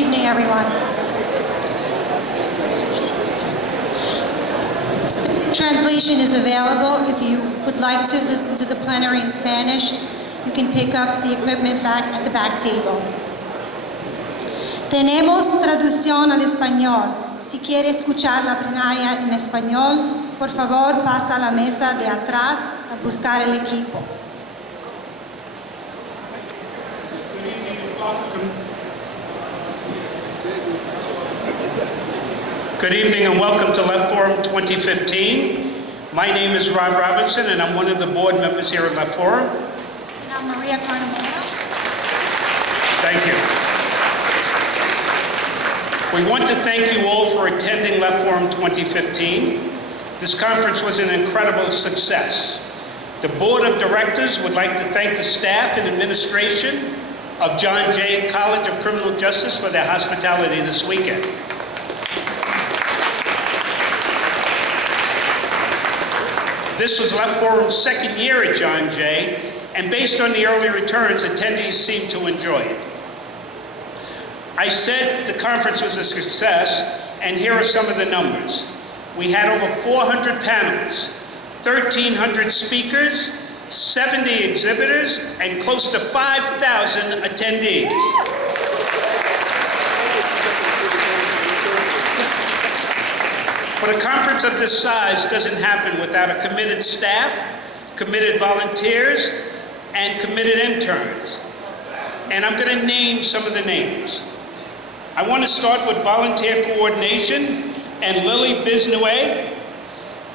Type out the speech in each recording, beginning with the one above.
evening, everyone. Translation is available. If you would like to listen to the plenary in Spanish, you can pick up the equipment back at the back table. Tenemos traducción al español. Si quiere escuchar la plenaria en español, por favor pasa a la mesa de atrás a buscar el equipo. Good evening and welcome to Left Forum 2015. My name is Rob Robinson and I'm one of the board members here at Left Forum. And I'm Maria Carnamona. Thank you. We want to thank you all for attending Left Forum 2015. This conference was an incredible success. The board of directors would like to thank the staff and administration of John Jay College of Criminal Justice for their hospitality this weekend. This was Left Forum's second year at John Jay, and based on the early returns, attendees seemed to enjoy it. I said the conference was a success, and here are some of the numbers. We had over 400 panels, 1,300 speakers, 70 exhibitors, and close to 5,000 attendees. But a conference of this size doesn't happen without a committed staff, committed volunteers, and committed interns. And I'm going to name some of the names. I want to start with volunteer coordination and Lily Bisnoué.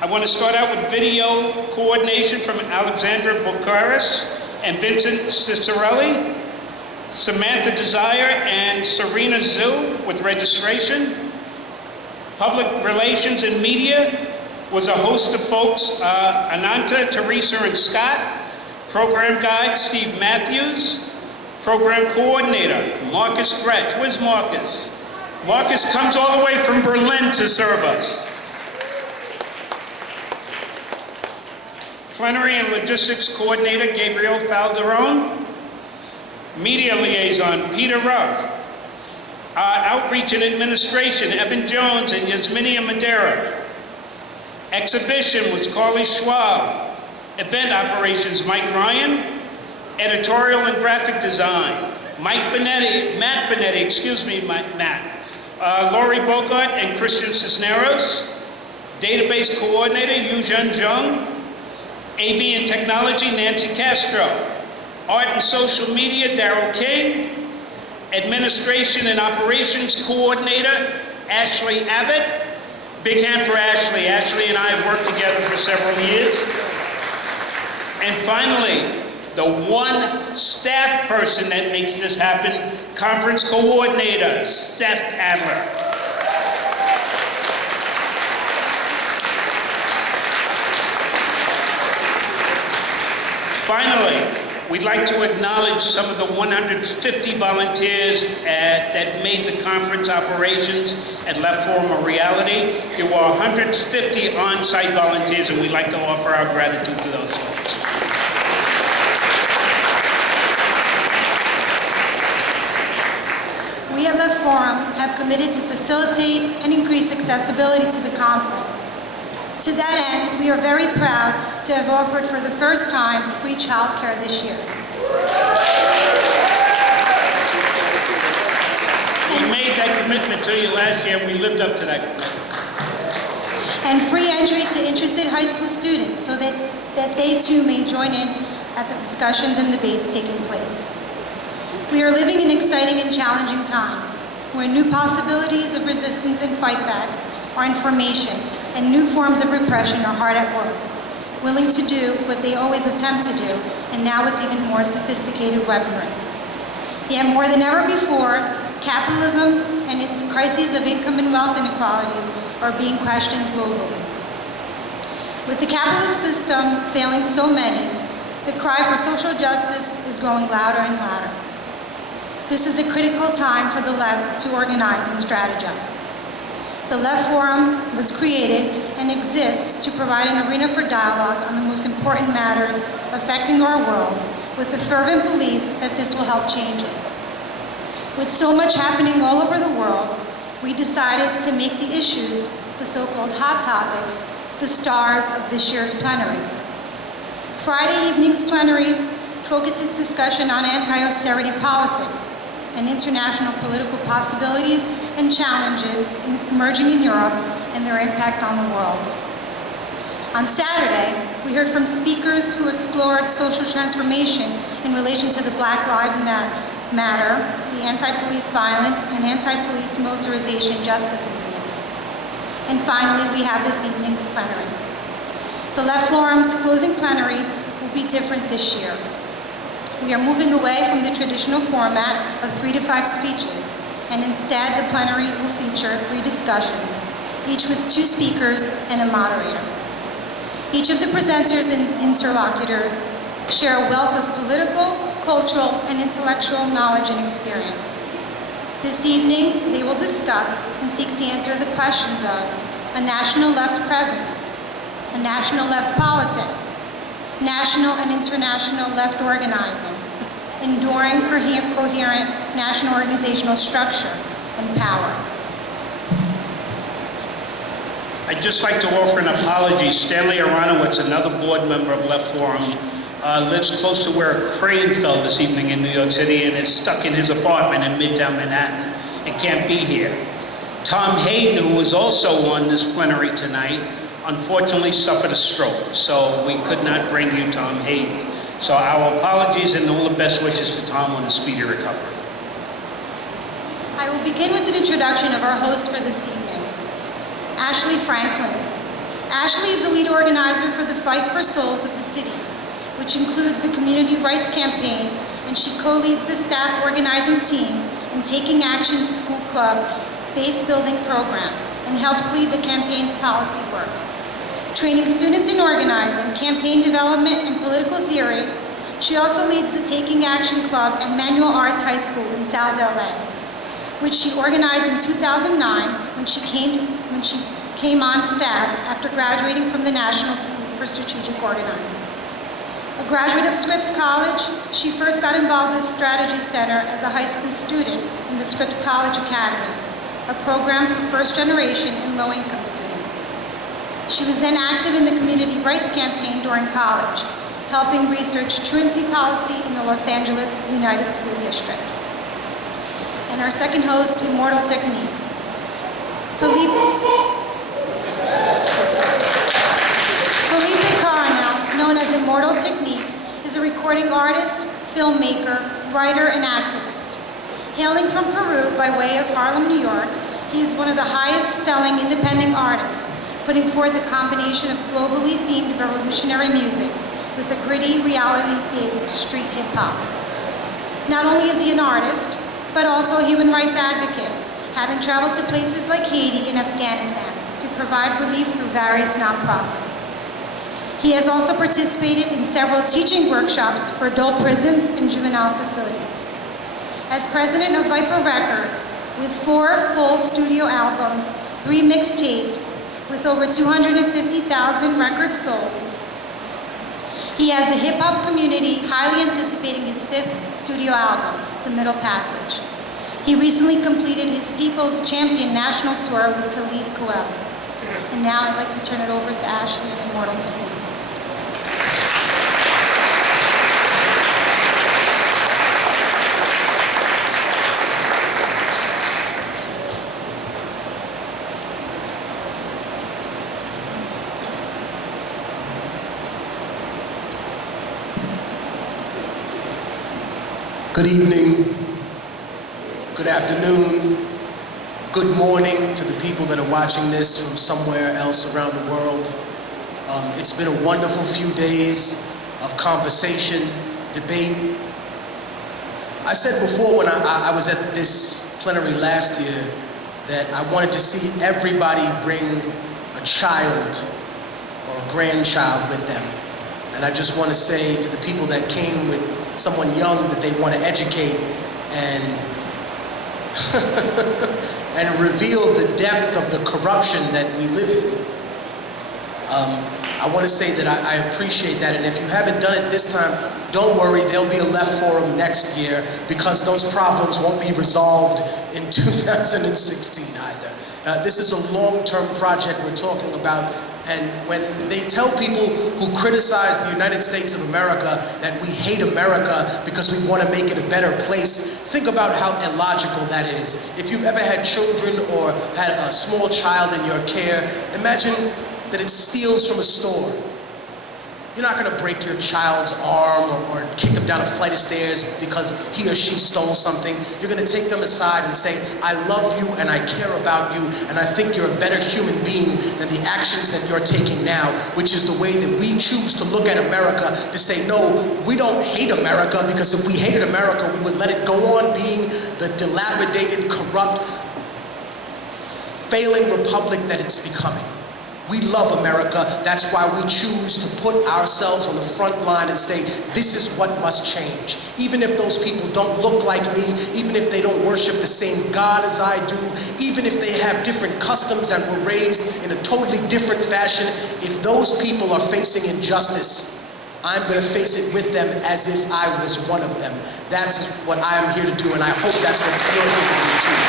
I want to start out with video coordination from Alexandra Bukaris and Vincent Cicerelli, Samantha Desire and Serena Zhu with registration. Public relations and media was a host of folks, Ananta, Teresa, and Scott. Program guide, Steve Matthews. Program coordinator, Marcus Gretsch. Where's Marcus? Marcus comes all the way from Berlin to serve us. Plenary and logistics coordinator, Gabriel Falderone. Media liaison, Peter Ruff. Outreach and administration, Evan Jones and Yasminia Madera. Exhibition was Carly Schwab. Event operations, Mike Ryan. Editorial and graphic design, Matt Benetti, Lori Bogart and Christian Cisneros. Database coordinator, Yuzhen Zheng. AV and technology, Nancy Castro. Art and social media, Darrell King. Administration and operations coordinator, Ashley Abbott. Big hand for Ashley. Ashley and I have worked together for several years. And finally, the one staff person that makes this happen, conference coordinator, Seth Adler. Finally, we'd like to acknowledge some of the 150 volunteers that made the conference operations at Left Forum a reality. There were 150 on-site volunteers, and we'd like to offer our gratitude to those folks. We at Left Forum have committed to facilitate and increase accessibility to the conference. To that end, we are very proud to have offered for the first time free childcare this year. We made that commitment to you last year, and we lived up to that commitment. And free entry to interested high school students so that they too may join in at the discussions and debates taking place. We are living in exciting and challenging times, where new possibilities of resistance and fightbacks are in formation, and new forms of repression are hard at work, willing to do what they always attempt to do, and now with even more sophisticated weaponry. Yet more than ever before, capitalism and its crises of income and wealth inequalities are being questioned globally. With the capitalist system failing so many, the cry for social justice is growing louder and louder. This is a critical time for the left to organize and strategize. The Left Forum was created and exists to provide an arena for dialogue on the most important matters affecting our world, with the fervent belief that this will help change it. With so much happening all over the world, we decided to make the issues, the so-called hot topics, the stars of this year's plenaries. Friday evening's plenary focuses discussion on anti-austerity politics and international political possibilities and challenges emerging in Europe and their impact on the world. On Saturday, we heard from speakers who explored social transformation in relation to the Black Lives Matter, the anti-police violence, and anti-police militarization justice movements. And finally, we have this evening's plenary. The Left Forum's closing plenary will be different this year. We are moving away from the traditional format of 3 to 5 speeches, and instead the plenary will feature 3 discussions, each with 2 speakers and a moderator. Each of the presenters and interlocutors share a wealth of political, cultural, and intellectual knowledge and experience. This evening, they will discuss and seek to answer the questions of a national left presence, a national left politics, national and international left organizing, enduring coherent national organizational structure, and power. I'd just like to offer an apology. Stanley Aronowitz, another board member of Left Forum, lives close to where a crane fell this evening in New York City and is stuck in his apartment in Midtown Manhattan and can't be here. Tom Hayden, who was also on this plenary tonight, unfortunately suffered a stroke, so we could not bring you Tom Hayden. So our apologies and all the best wishes to Tom on a speedy recovery. I will begin with an introduction of our host for this evening, Ashley Franklin. Ashley is the lead organizer for the Fight for Souls of the Cities, which includes the Community Rights Campaign, and she co-leads the staff organizing team in Taking Action School Club base building program and helps lead the campaign's policy work. Training students in organizing, campaign development, and political theory, she also leads the Taking Action Club at Manual Arts High School in South LA, which she organized in 2009 when she came on staff after graduating from the National School for Strategic Organizing. A graduate of Scripps College, she first got involved with Strategy Center as a high school student in the Scripps College Academy, a program for first-generation and low-income students. She was then active in the Community Rights Campaign during college, helping research truancy policy in the Los Angeles United School District. And our second host, Immortal Technique. Felipe Coronel, known as Immortal Technique, is a recording artist, filmmaker, writer, and activist. Hailing from Peru by way of Harlem, New York, he is one of the highest-selling independent artists, putting forth a combination of globally themed revolutionary music with a gritty, reality-based street hip-hop. Not only is he an artist, but also a human rights advocate, having traveled to places like Haiti and Afghanistan to provide relief through various nonprofits. He has also participated in several teaching workshops for adult prisons and juvenile facilities. As president of Viper Records, with 4 full studio albums, 3 mixtapes, with over 250,000 records sold, he has the hip-hop community highly anticipating his 5th studio album, The Middle Passage. He recently completed his People's Champion National Tour with Talib Kweli. And now I'd like to turn it over to Ashley and Immortal Technique. Good evening, good afternoon, good morning to the people that are watching this from somewhere else around the world. It's been a wonderful few days of conversation, debate. I said before when I was at this plenary last year that I wanted to see everybody bring a child or a grandchild with them. And I just want to say to the people that came with someone young that they want to educate and and reveal the depth of the corruption that we live in. I I want to say that I appreciate that, and if you haven't done it this time, don't worry, there'll be a left forum next year because those problems won't be resolved in 2016 either. This is a long-term project we're talking about, and when they tell people who criticize the United States of America that we hate America because we want to make it a better place, think about how illogical that is. If you've ever had children or had a small child in your care, imagine that it steals from a store. You're not going to break your child's arm or kick him down a flight of stairs because he or she stole something. You're going to take them aside and say, I love you and I care about you and I think you're a better human being than the actions that you're taking now, which is the way that we choose to look at America, to say, no, we don't hate America, because if we hated America, we would let it go on being the dilapidated, corrupt, failing republic that it's becoming. We love America. That's why we choose to put ourselves on the front line and say, this is what must change. Even if those people don't look like me, even if they don't worship the same God as I do, even if they have different customs and were raised in a totally different fashion, if those people are facing injustice, I'm going to face it with them as if I was one of them. That's what I am here to do, and I hope that's what you're here to do too.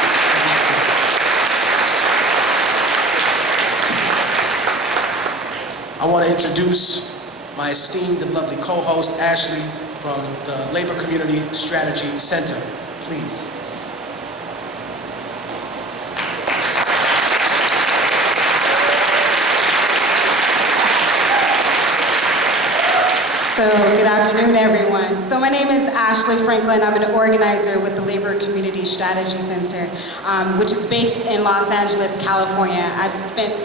I want to introduce my esteemed and lovely co-host, Ashley, from the Labor Community Strategy Center. Please. So, good afternoon, everyone. So my name is Ashley Franklin. I'm an organizer with the Labor Community Strategy Center, which is based in Los Angeles, California. I've spent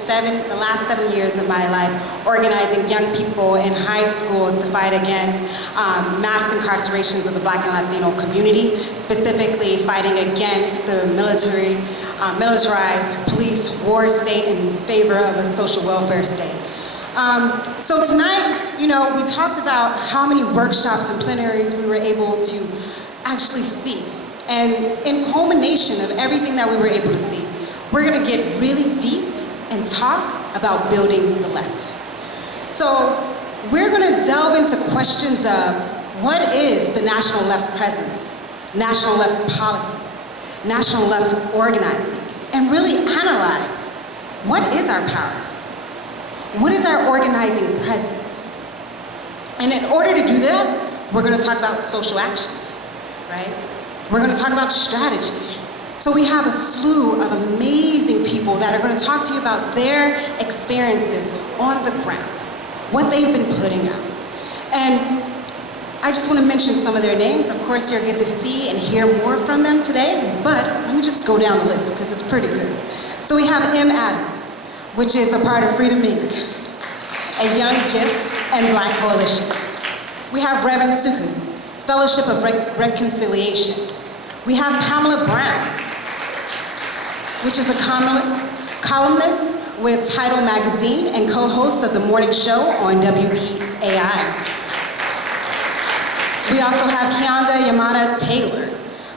the last 7 years of my life organizing young people in high schools to fight against mass incarcerations of the Black and Latino community, specifically fighting against the militarized police war state in favor of a social welfare state. So tonight, we talked about how many workshops and plenaries we were able to actually see. And in culmination of everything that we were able to see, we're gonna get really deep and talk about building the left. So we're gonna delve into questions of what is the national left presence, national left politics, national left organizing, and really analyze what is our power? What is our organizing presence? And in order to do that, we're going to talk about social action, right? We're going to talk about strategy. So we have a slew of amazing people that are going to talk to you about their experiences on the ground, what they've been putting out. And I just want to mention some of their names. Of course, you'll get to see and hear more from them today, but let me just go down the list because it's pretty good. So we have M. Adams, which is a part of Freedom Inc., a Young Gift and Black Coalition. We have Reverend Sekou, Fellowship of Reconciliation. We have Pamela Brown, which is a columnist with Title Magazine and co-host of the morning show on WBAI. We also have Keeanga-Yamahtta Taylor,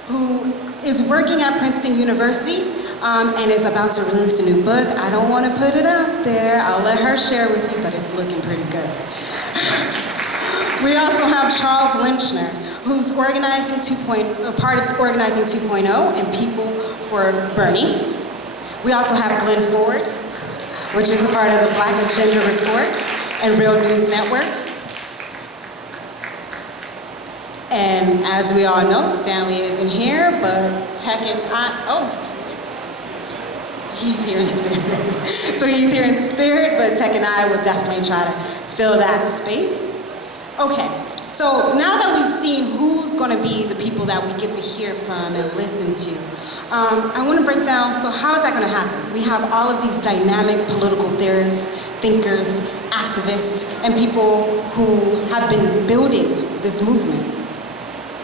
who is working at Princeton University and is about to release a new book. I don't want to put it out there. I'll let her share with you, but it's looking pretty good. We also have Charles Lenchner, who's part of Organizing 2.0 and People for Bernie. We also have Glen Ford, which is a part of the Black Agenda Report and Real News Network. And as we all know, Stanley isn't here, but he's here in spirit. So he's here in spirit, but Tech and I will definitely try to fill that space. Okay, so now that we've seen who's gonna be the people that we get to hear from and listen to, I wanna break down, so how is that gonna happen? We have all of these dynamic political theorists, thinkers, activists, and people who have been building this movement.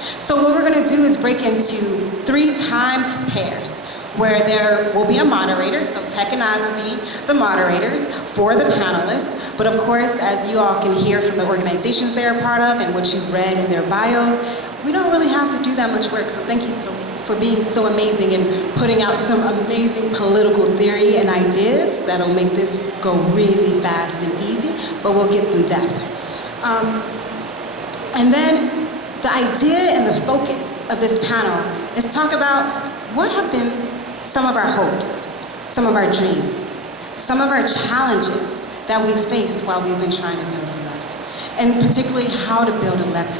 So what we're gonna do is break into 3 timed pairs, where there will be a moderator, so Tech and I will be the moderators for the panelists, but of course, as you all can hear from the organizations they're a part of and what you've read in their bios, we don't really have to do that much work, so thank you for for being so amazing and putting out some amazing political theory and ideas that'll make this go really fast and easy, but we'll get some depth. And then the idea and the focus of this panel is talk about what have been some of our hopes, some of our dreams, some of our challenges that we faced while we've been trying to build the left, and particularly how to build a left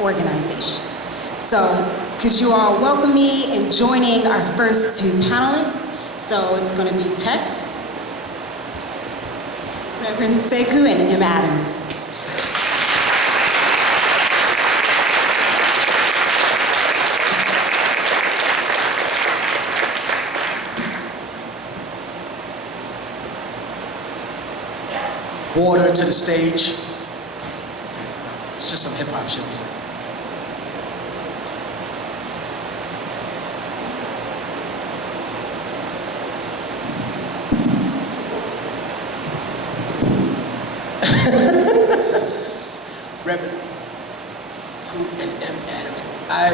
organization. So could you all welcome me in joining our first two panelists? So it's going to be Tech, Reverend Sekou, and M. Adams. Water to the stage. It's just some hip hop shit we say. Reverend and M. Adams. I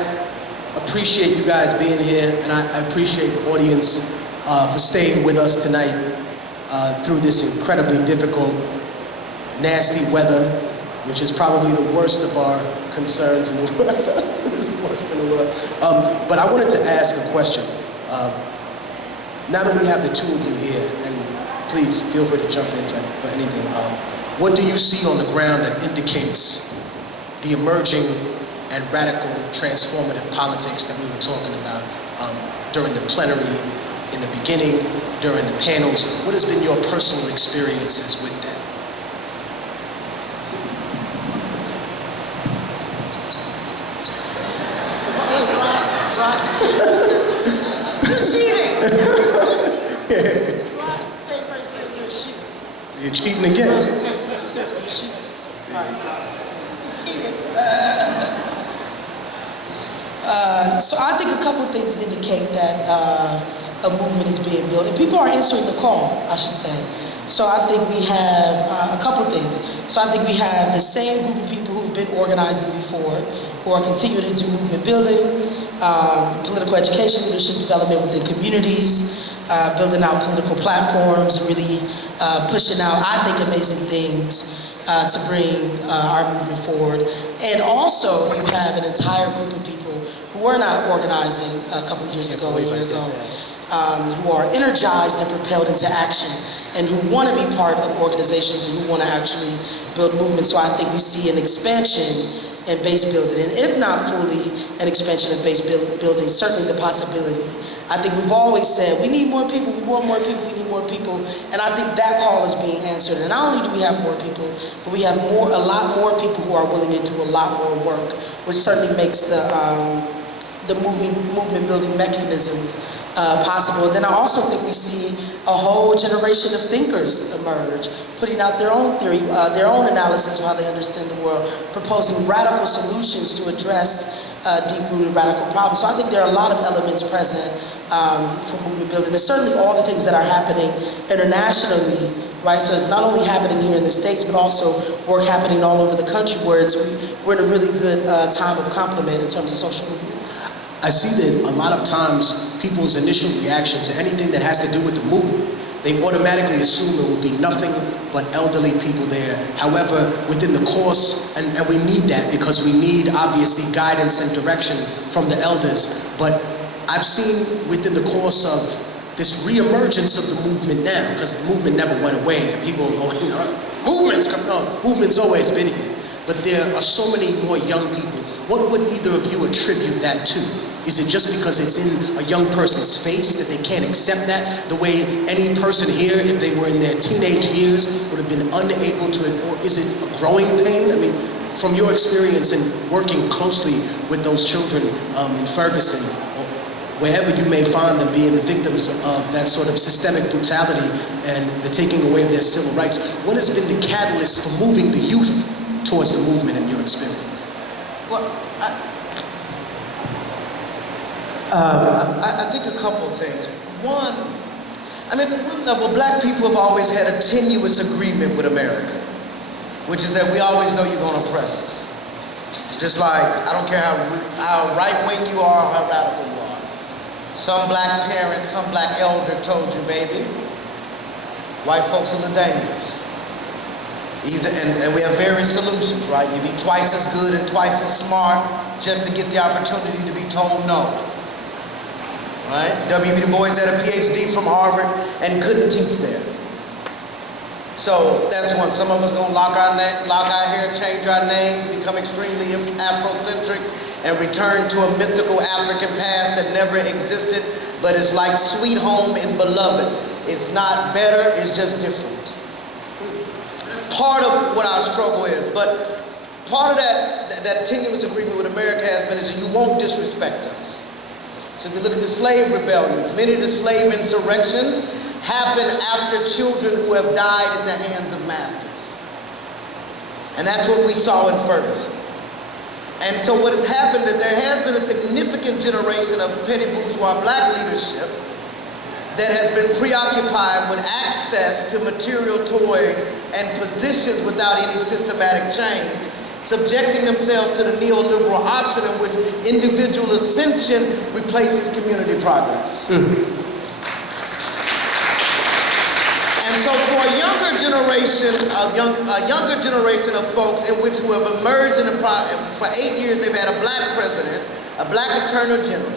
appreciate you guys being here, and I appreciate the audience for staying with us tonight through this incredibly difficult, nasty weather, which is probably the worst of our concerns in the world. It's the worst in the world. But I wanted to ask a question. Now that we have the two of you here, and please feel free to jump in for anything, what do you see on the ground that indicates the emerging and radical transformative politics that we were talking about during the plenary, in the beginning, during the panels? What has been your personal experiences with that? Cheating! Rock, paper, scissors, shoot. You're cheating again. Rock, paper, scissors, shoot. All right. Cheating. So I think a couple of things indicate that a movement is being built, and people are answering the call, I should say. So I think we have a couple of things. So I think we have the same group of people who've been organizing before, who are continuing to do movement building, political education, leadership development within communities, building out political platforms, really pushing out, I think, amazing things to bring our movement forward. And also, you have an entire group of people who were not organizing a couple of years ago, a year ago, who are energized and propelled into action, and who want to be part of organizations and who want to actually build movements. So I think we see an expansion in base building, and if not fully an expansion of base building, certainly the possibility. I think we've always said, we need more people, we want more people, we need more people, and I think that call is being answered. And not only do we have more people, but we have a lot more people who are willing to do a lot more work, which certainly makes the movement building mechanisms possible. And then I also think we see a whole generation of thinkers emerge, putting out their own theory, their own analysis of how they understand the world, proposing radical solutions to address deep-rooted radical problems. So I think there are a lot of elements present for movement building. There's certainly all the things that are happening internationally, right? So it's not only happening here in the States, but also work happening all over the country where we're in a really good time of complement in terms of social movements. I see that a lot of times people's initial reaction to anything that has to do with the movement, they automatically assume it will be nothing but elderly people there. However, within the course, and we need that because we need obviously guidance and direction from the elders, but I've seen within the course of this re-emergence of the movement now, because the movement never went away, and people go, movement's coming on. Movement's always been here, but there are so many more young people. What would either of you attribute that to? Is it just because it's in a young person's face that they can't accept that? The way any person here, if they were in their teenage years, would have been unable to, or is it a growing pain? I mean, from your experience in working closely with those children in Ferguson, wherever you may find them being the victims of that sort of systemic brutality and the taking away of their civil rights, what has been the catalyst for moving the youth towards the movement in your experience? Well, I think a couple of things. One, I mean, at one level, black people have always had a tenuous agreement with America, which is that we always know you're going to oppress us. It's just like, I don't care how right-wing you are or how radical you are. Some black parent, some black elder told you, baby, white folks are the dangerous. And we have various solutions, right? You be twice as good and twice as smart just to get the opportunity to be told no. Right? W.B. Du Bois had a PhD from Harvard and couldn't teach there. So that's one. Some of us gonna lock our hair, change our names, become extremely Afrocentric, and return to a mythical African past that never existed, but it's like sweet home and beloved. It's not better, it's just different. Part of what our struggle is, but part of that tenuous agreement with America has been is that you won't disrespect us. So if you look at the slave rebellions, many of the slave insurrections happen after children who have died at the hands of masters. And that's what we saw in Ferguson. And so what has happened is that there has been a significant generation of petty bourgeois black leadership that has been preoccupied with access to material toys and positions without any systematic change, subjecting themselves to the neoliberal option in which individual ascension replaces community progress. And so for a younger generation of folks in which who have emerged for 8 years, they've had a black president, a black attorney general,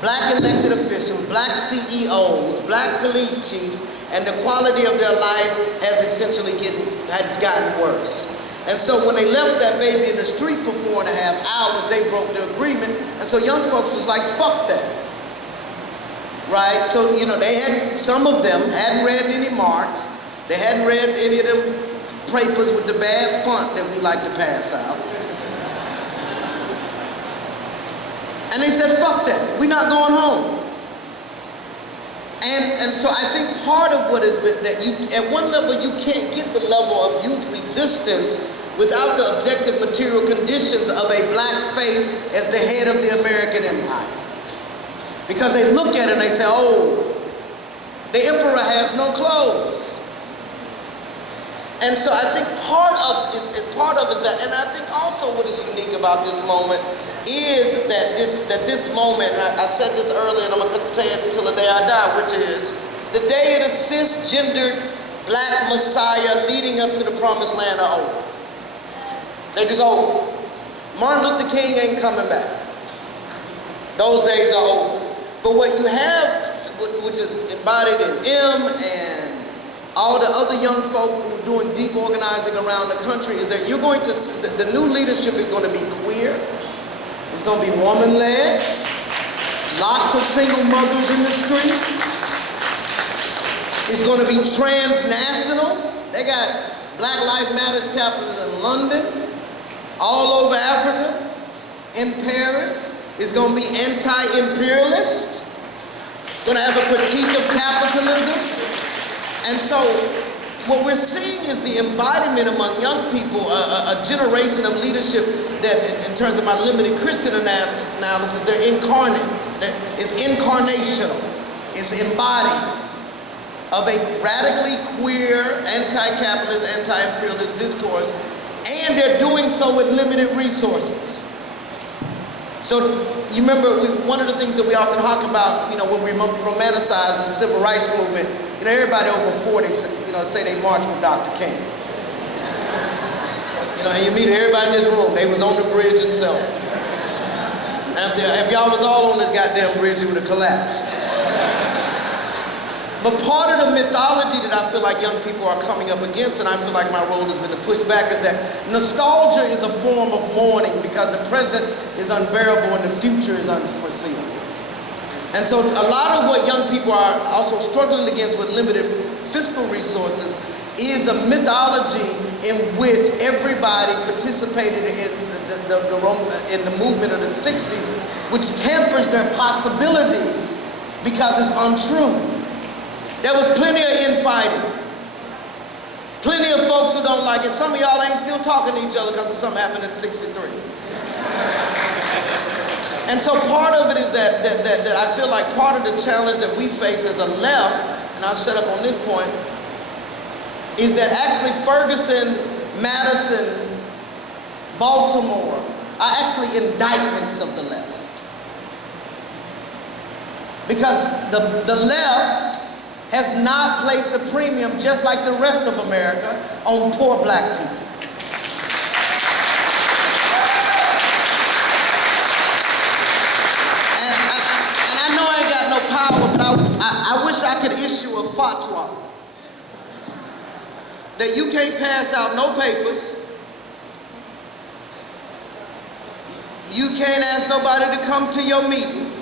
black elected officials, black CEOs, black police chiefs, and the quality of their life has essentially gotten worse. And so when they left that baby in the street for 4.5 hours, they broke the agreement. And so young folks was like, fuck that. Right? So, some of them hadn't read any Marx. They hadn't read any of them papers with the bad font that we like to pass out. And they said, fuck that, we're not going home. And so I think part of what has been that at one level, you can't get the level of youth resistance without the objective material conditions of a black face as the head of the American empire. Because they look at it and they say, oh, the emperor has no clothes. And so I think part of is that, and I think also what is unique about this moment is that this moment, and I said this earlier and I'm going to say it until the day I die, which is the day of the cisgendered black messiah leading us to the promised land are over. They're just over. Martin Luther King ain't coming back. Those days are over. But what you have, which is embodied in M and all the other young folk who are doing deep organizing around the country, is that you're going to, the new leadership is going to be queer, it's going to be woman-led, lots of single mothers in the street, it's going to be transnational. They got Black Lives Matter chapters in London, all over Africa, in Paris. It's going to be anti-imperialist. It's going to have a critique of capitalism. And so what we're seeing is the embodiment among young people, a generation of leadership that, in terms of my limited Christian analysis, they're incarnate. It's incarnational. It's embodied of a radically queer, anti-capitalist, anti-imperialist discourse, and they're doing so with limited resources. So you remember one of the things that we often talk about, when we romanticize the civil rights movement, everybody over 40, say they marched with Dr. King. And you meet everybody in this room, they was on the bridge itself. If y'all was all on the goddamn bridge, it would have collapsed. But part of the mythology that I feel like young people are coming up against, and I feel like my role has been to push back, is that nostalgia is a form of mourning because the present is unbearable and the future is unforeseeable. And so a lot of what young people are also struggling against with limited fiscal resources is a mythology in which everybody participated in the movement of the 60s, which tempers their possibilities because it's untrue. There was plenty of infighting. Plenty of folks who don't like it. Some of y'all ain't still talking to each other because something happened in '63. And so part of it is that I feel like part of the challenge that we face as a left, and I'll shut up on this point, is that actually Ferguson, Madison, Baltimore are actually indictments of the left. Because the left has not placed a premium, just like the rest of America, on poor black people. And I know I ain't got no power, but I wish I could issue a fatwa that you can't pass out no papers, you can't ask nobody to come to your meeting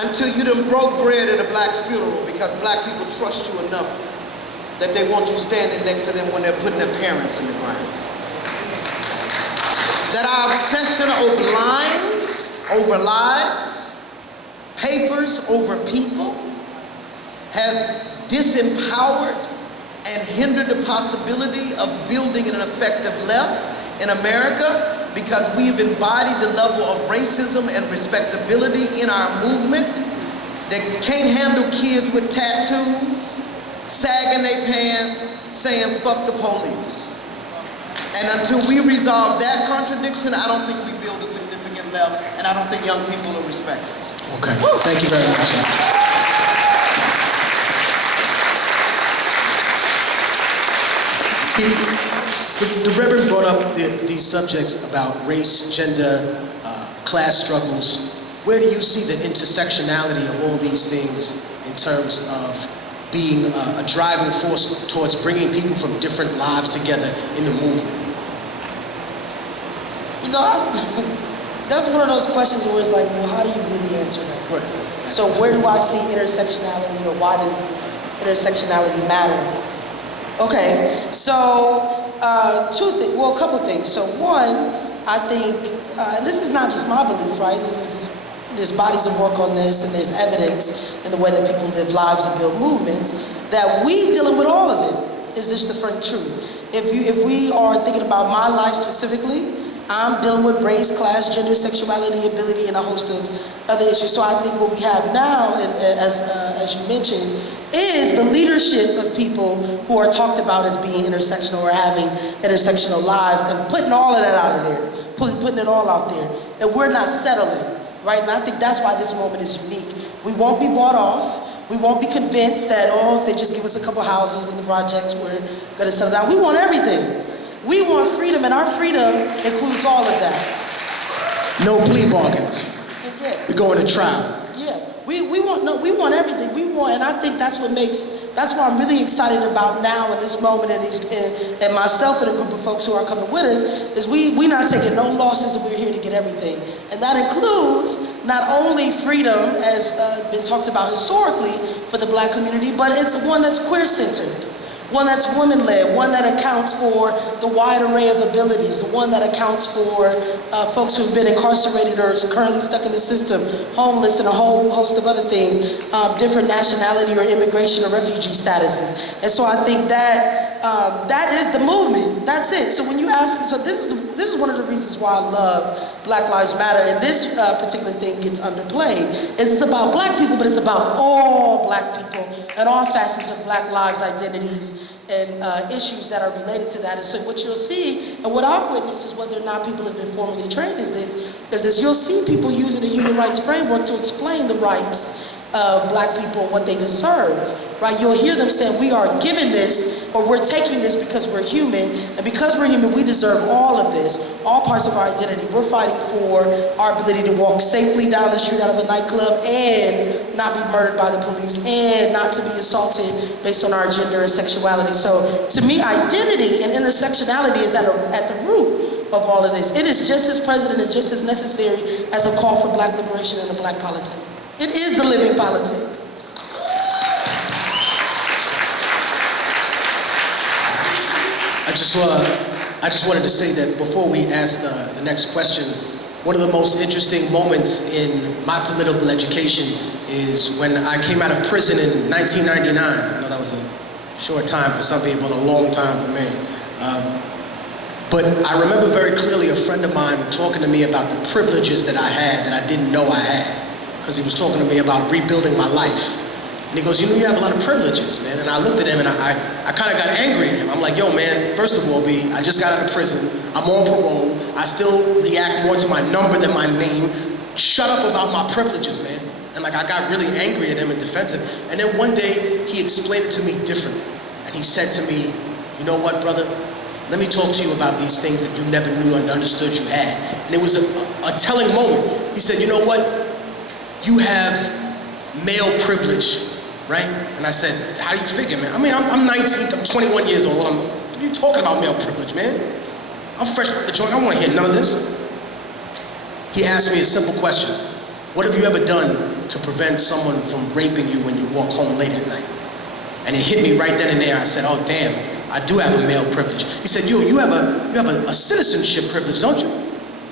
until you done broke bread at a black funeral, because black people trust you enough that they want you standing next to them when they're putting their parents in the ground. That our obsession over lines, over lives, papers over people, has disempowered and hindered the possibility of building an effective left in America, because we've embodied the level of racism and respectability in our movement that can't handle kids with tattoos, sagging their pants, saying fuck the police. And until we resolve that contradiction, I don't think we build a significant left, and I don't think young people will respect us. Okay, thank you very much. The Reverend brought up these subjects about race, gender, class struggles. Where do you see the intersectionality of all these things in terms of being a driving force towards bringing people from different lives together in the movement? You know, that's one of those questions where it's like, well, how do you really answer that? Right. So where do I see intersectionality, or why does intersectionality matter? Okay, so a couple things. So one, I think, and this is not just my belief, right? There's bodies of work on this, and there's evidence in the way that people live lives and build movements, that we dealing with all of it is just the frank truth. If we are thinking about my life specifically, I'm dealing with race, class, gender, sexuality, ability, and a host of other issues. So I think what we have now, as you mentioned, is the leadership of people who are talked about as being intersectional or having intersectional lives, and putting all of that out of there, putting it all out there. And we're not settling, right? And I think that's why this moment is unique. We won't be bought off. We won't be convinced that, if they just give us a couple houses in the projects, we're gonna settle down. We want everything. We want freedom, and our freedom includes all of that. No plea bargains. Yeah. We're going to trial. Yeah, we want everything. And I think that's why I'm really excited about now in this moment, and myself and a group of folks who are coming with us, is we're not taking no losses, and we're here to get everything. And that includes not only freedom, as been talked about historically for the black community, but it's one that's queer-centered. One that's women-led, one that accounts for the wide array of abilities, the one that accounts for folks who've been incarcerated or is currently stuck in the system, homeless, and a whole host of other things, different nationality or immigration or refugee statuses. And so I think that that is the movement. That's it. So when you ask me, so this is one of the reasons why I love Black Lives Matter, and this particular thing gets underplayed, is it's about black people, but it's about all black people and all facets of black lives, identities, and issues that are related to that. And so what you'll see, and what I've witnessed is, whether or not people have been formally trained, is this, you'll see people using the human rights framework to explain the rights of black people and what they deserve, right? You'll hear them saying, we are given this, or we're taking this because we're human, and because we're human, we deserve all of this, all parts of our identity. We're fighting for our ability to walk safely down the street out of a nightclub and not be murdered by the police, and not to be assaulted based on our gender and sexuality. So to me, identity and intersectionality is at the root of all of this. It is just as present and just as necessary as a call for black liberation and the black politic. It is the living politic. I just wanted to say that before we ask the next question, one of the most interesting moments in my political education is when I came out of prison in 1999. I know that was a short time for some people, a long time for me. But I remember very clearly a friend of mine talking to me about the privileges that I had that I didn't know I had. Because he was talking to me about rebuilding my life. And he goes, you have a lot of privileges, man. And I looked at him and I kind of got angry at him. I'm like, yo, man, first of all, B, I just got out of prison. I'm on parole. I still react more to my number than my name. shut up about my privileges, man. And like I got really angry at him and defensive. And then one day he explained it to me differently. And he said to me, you know what, brother? Let me talk to you about these things that you never knew and understood you had. And it was a telling moment. He said, you know what? You have male privilege, right? And I said, how do you figure, man? I mean, I'm 19, I'm 21 years old. What are you talking about male privilege, man? I'm fresh out the joint, I don't want to hear none of this. He asked me a simple question. What have you ever done to prevent someone from raping you when you walk home late at night? And it hit me right then and there. I said, oh damn, I do have a male privilege. He said, you have a citizenship privilege, don't you?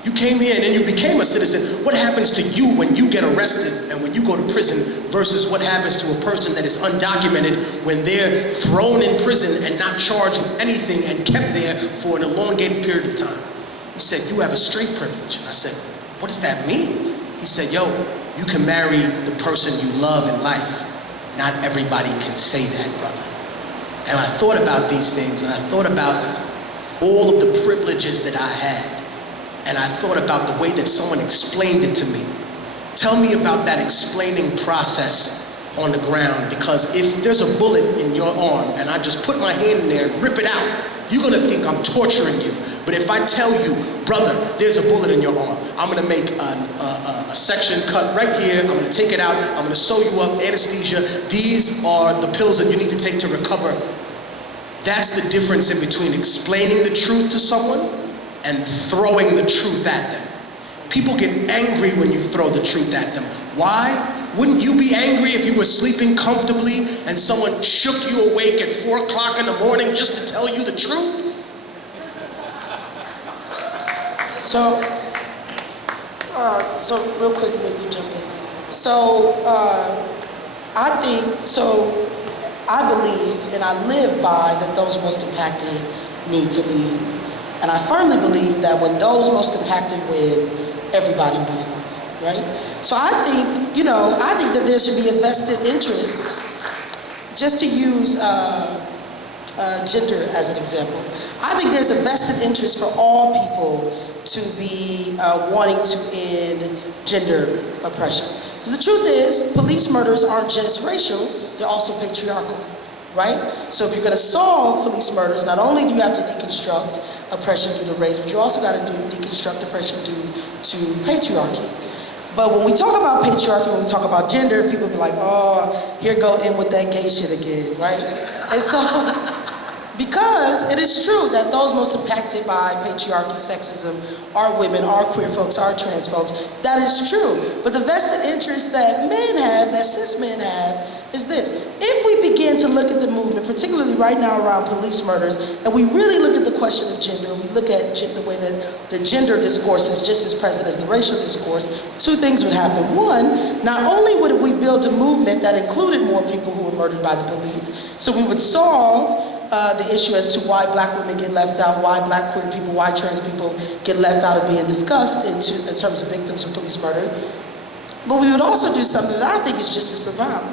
You came here and then you became a citizen. What happens to you when you get arrested and when you go to prison versus what happens to a person that is undocumented when they're thrown in prison and not charged with anything and kept there for an elongated period of time? He said, you have a straight privilege. And I said, what does that mean? He said, yo, you can marry the person you love in life. Not everybody can say that, brother. And I thought about these things, and I thought about all of the privileges that I had. And I thought about the way that someone explained it to me. Tell me about that explaining process on the ground, because if there's a bullet in your arm and I just put my hand in there and rip it out, you're gonna think I'm torturing you. But if I tell you, brother, there's a bullet in your arm, I'm gonna make a section cut right here, I'm gonna take it out, I'm gonna sew you up, anesthesia, these are the pills that you need to take to recover. That's the difference in between explaining the truth to someone and throwing the truth at them. People get angry when you throw the truth at them. Why? Wouldn't you be angry if you were sleeping comfortably and someone shook you awake at 4 o'clock in the morning just to tell you the truth? So real quick, and then you jump in. I believe and I live by that those most impacted need to lead. And I firmly believe that when those most impacted win, everybody wins, right? So I think that there should be a vested interest, just to use gender as an example. I think there's a vested interest for all people to be wanting to end gender oppression. Because the truth is, police murders aren't just racial, they're also patriarchal, right? So if you're gonna solve police murders, not only do you have to deconstruct oppression due to race, but you also gotta deconstruct oppression due to patriarchy. But when we talk about patriarchy, when we talk about gender, people be like, oh, here go in with that gay shit again, right? And so, because it is true that those most impacted by patriarchy, sexism, are women, are queer folks, are trans folks. That is true. But the vested interest that men have, that cis men have, is this. If we begin to look at the movement, particularly right now around police murders, and we really look at the question of gender, we look at the way that the gender discourse is just as present as the racial discourse, two things would happen. One, not only would we build a movement that included more people who were murdered by the police, so we would solve the issue as to why black women get left out, why black queer people, why trans people get left out of being discussed in terms of victims of police murder. But we would also do something that I think is just as profound.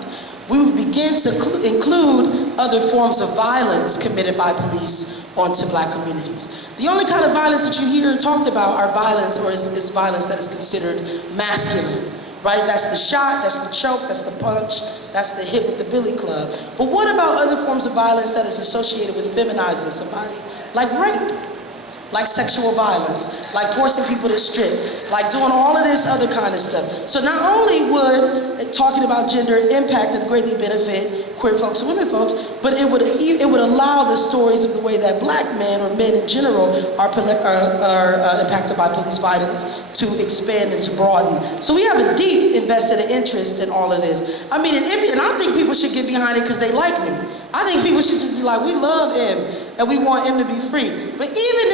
We would begin to include other forms of violence committed by police onto black communities. The only kind of violence that you hear talked about are violence, or is violence that is considered masculine, right? That's the shot, that's the choke, that's the punch, that's the hit with the billy club. But what about other forms of violence that is associated with feminizing somebody? Like rape, like sexual violence, like forcing people to strip, like doing all of this other kind of stuff. So not only would talking about gender impact and greatly benefit queer folks and women folks, but it would allow the stories of the way that black men, or men in general, are impacted by police violence to expand and to broaden. So we have a deep invested interest in all of this. I mean, and I think people should get behind it because they like me. I think people should just be like, we love him and we want him to be free. But even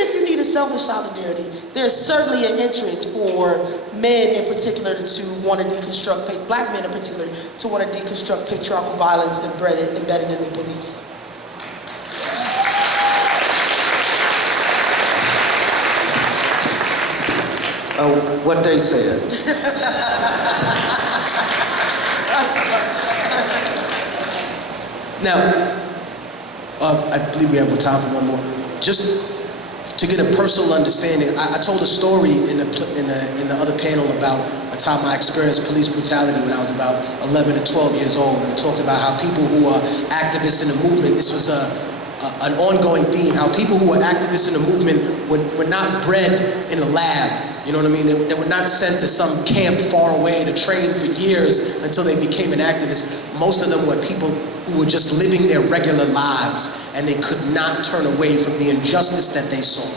if you need a selfish solidarity, there's certainly an interest for men in particular to want to deconstruct, black men in particular, to want to deconstruct patriarchal violence embedded in the police. What they said. Now, I believe we have time for one more. Just to get a personal understanding. I told a story in the other panel about a time I experienced police brutality when I was about 11 to 12 years old, and I talked about how people who are activists in the movement, this was an ongoing theme, how people who were activists in the movement were not bred in a lab. You know what I mean? They were not sent to some camp far away to train for years until they became an activist. Most of them were people who were just living their regular lives, and they could not turn away from the injustice that they saw.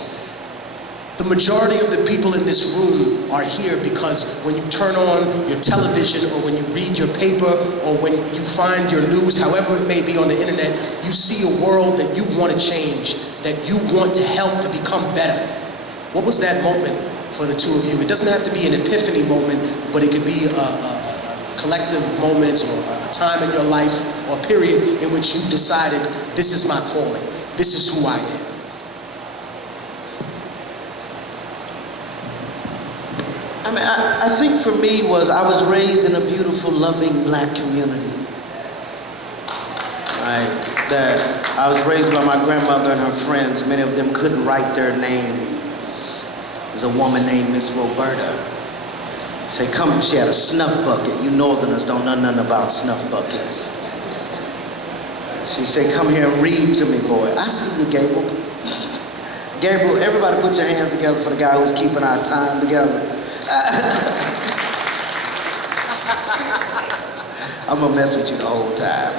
The majority of the people in this room are here because when you turn on your television, or when you read your paper, or when you find your news, however it may be on the internet, you see a world that you want to change, that you want to help to become better. What was that moment for the two of you? It doesn't have to be an epiphany moment, but it could be a collective moment, or a time in your life, or a period in which you decided, this is my calling, this is who I am. I mean, I think for me I was raised in a beautiful, loving black community. Right? That I was raised by my grandmother and her friends. Many of them couldn't write their names. There's a woman named Miss Roberta. Say, come, she had a snuff bucket. You northerners don't know nothing about snuff buckets. She said, come here and read to me, boy. I see you, Gabriel. Gabriel, everybody put your hands together for the guy who's keeping our time together. I'm gonna mess with you the whole time.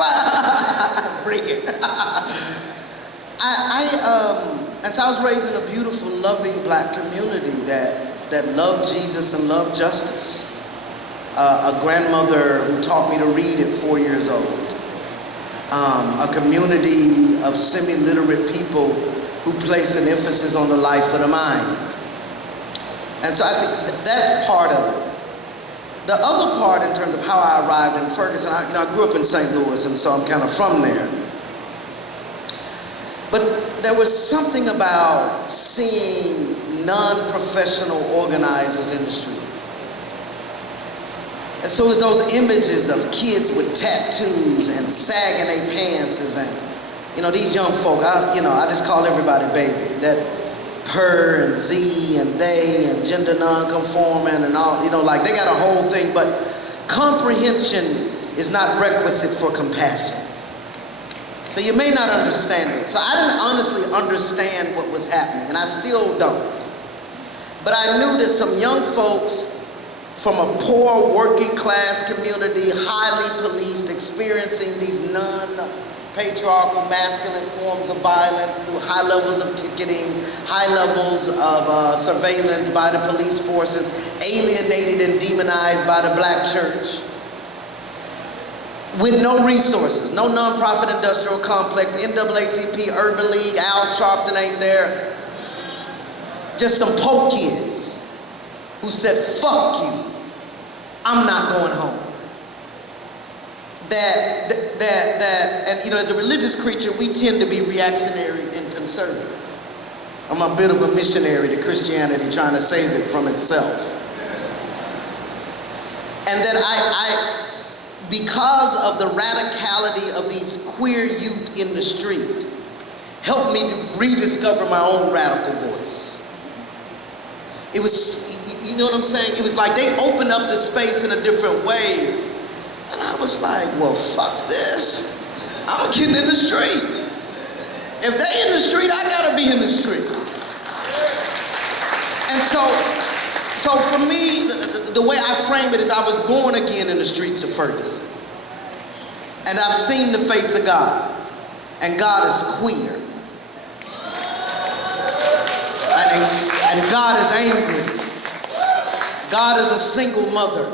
Bring it. And so I was raised in a beautiful, loving black community that loved Jesus and loved justice. A grandmother who taught me to read at 4 years old. A community of semi-literate people who placed an emphasis on the life of the mind. And so I think that's part of it. The other part, in terms of how I arrived in Ferguson, I grew up in St. Louis, and so I'm kind of from there. But there was something about seeing non-professional organizers in the street. And so it's those images of kids with tattoos and sagging their pantses, and these young folk, I just call everybody baby. That her and Z and they and gender non-conforming and all, like they got a whole thing, but comprehension is not requisite for compassion. So you may not understand it. So I didn't honestly understand what was happening, and I still don't. But I knew that some young folks from a poor working class community, highly policed, experiencing these non-patriarchal masculine forms of violence through high levels of ticketing, high levels of surveillance by the police forces, alienated and demonized by the black church, with no resources, no nonprofit industrial complex, NAACP, Urban League, Al Sharpton ain't there. Just some poor kids who said, fuck you, I'm not going home. And as a religious creature, we tend to be reactionary and conservative. I'm a bit of a missionary to Christianity, trying to save it from itself. And then because of the radicality of these queer youth in the street, helped me to rediscover my own radical voice. It was, you know what I'm saying? It was like they opened up the space in a different way. And I was like, well, fuck this. I'm getting in the street. If they in the street, I gotta be in the street. And so for me, the way I frame it is I was born again in the streets of Ferguson. And I've seen the face of God. And God is queer. And God is angry. God is a single mother.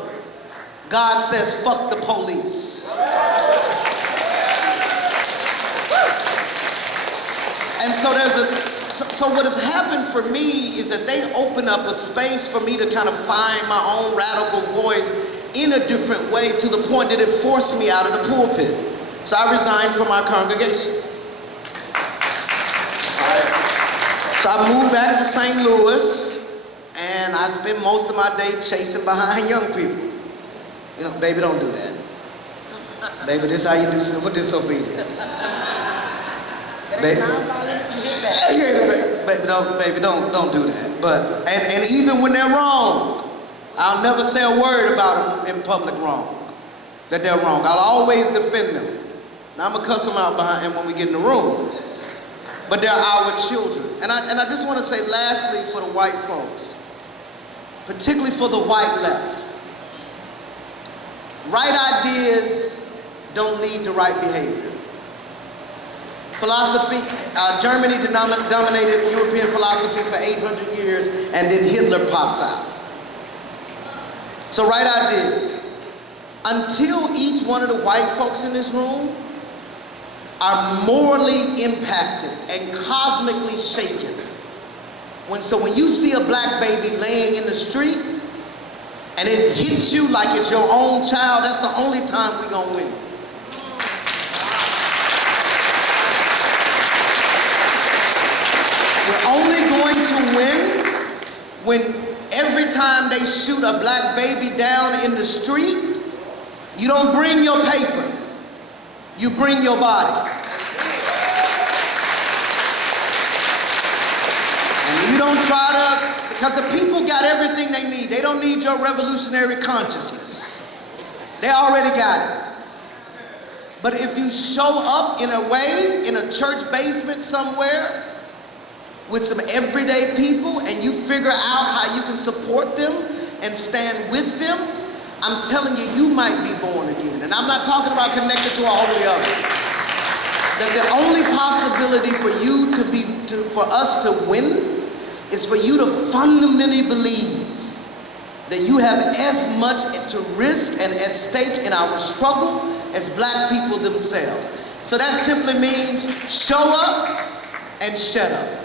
God says, fuck the police. And so what has happened for me is that they open up a space for me to kind of find my own radical voice in a different way, to the point that it forced me out of the pulpit. So I resigned from my congregation. So I moved back to St. Louis, and I spent most of my day chasing behind young people. Baby, don't do that. Baby, this is how you do civil disobedience. And it's non-violent if you hit that. Yeah, baby, don't do that. But and even when they're wrong, I'll never say a word about them in public wrong. That they're wrong. I'll always defend them. Now I'm gonna cuss them out behind and when we get in the room. But they're our children. And I just want to say lastly for the white folks, particularly for the white left, right ideas don't lead to right behavior. Philosophy, Germany dominated European philosophy for 800 years and then Hitler pops out. So right ideas. Until each one of the white folks in this room are morally impacted and cosmically shaken. So when you see a black baby laying in the street and it hits you like it's your own child, that's the only time we're gonna win. We're only going to win when every time they shoot a black baby down in the street, you don't bring your paper, you bring your body. And you don't try to, because the people got everything they need. They don't need your revolutionary consciousness. They already got it. But if you show up in a way, in a church basement somewhere, with some everyday people, and you figure out how you can support them and stand with them, I'm telling you, you might be born again. And I'm not talking about connected to a holy other. That the only possibility for you for us to win is for you to fundamentally believe that you have as much to risk and at stake in our struggle as black people themselves. So that simply means show up and shut up.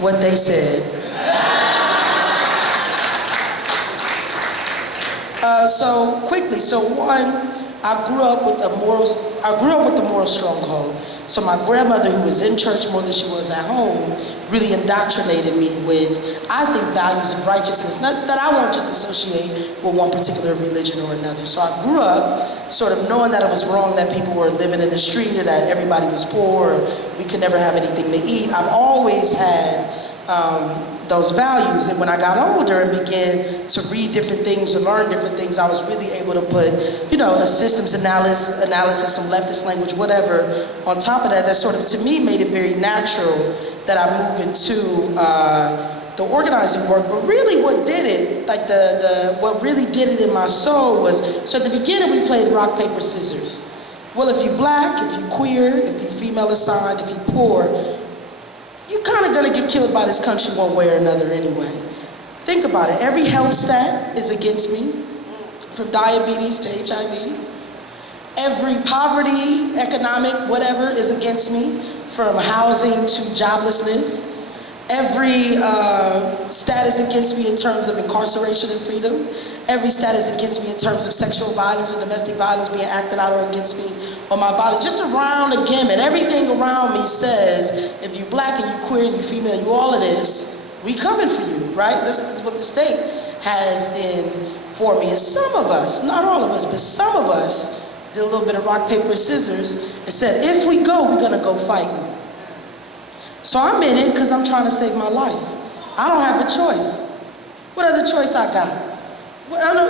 What they said. So quickly, one, I grew up with the moral stronghold. So my grandmother, who was in church more than she was at home, really indoctrinated me with, I think, values of righteousness that I won't just associate with one particular religion or another. So I grew up sort of knowing that it was wrong that people were living in the street and that everybody was poor, or we could never have anything to eat. I've always had those values, and when I got older and began to read different things or learn different things, I was really able to put, a systems analysis, some leftist language, whatever, on top of that sort of, to me, made it very natural that I move into the organizing work. But really what did it, what really did it in my soul was, so at the beginning we played rock, paper, scissors. Well, if you're black, if you're queer, if you're female assigned, if you're poor, you're kind of gonna get killed by this country one way or another anyway. Think about it. Every health stat is against me, from diabetes to HIV. Every poverty, economic, whatever is against me, from housing to joblessness. Every stat is against me in terms of incarceration and freedom. Every stat is against me in terms of sexual violence and domestic violence being acted out or against me on my body. Just around the gamut, everything around me says, if you're black and you're queer and you're female, you all of this, we coming for you, right? This is what the state has in for me. And some of us, not all of us, but some of us did a little bit of rock, paper, scissors and said, if we go, we're gonna go fighting. So I'm in it because I'm trying to save my life. I don't have a choice. What other choice I got?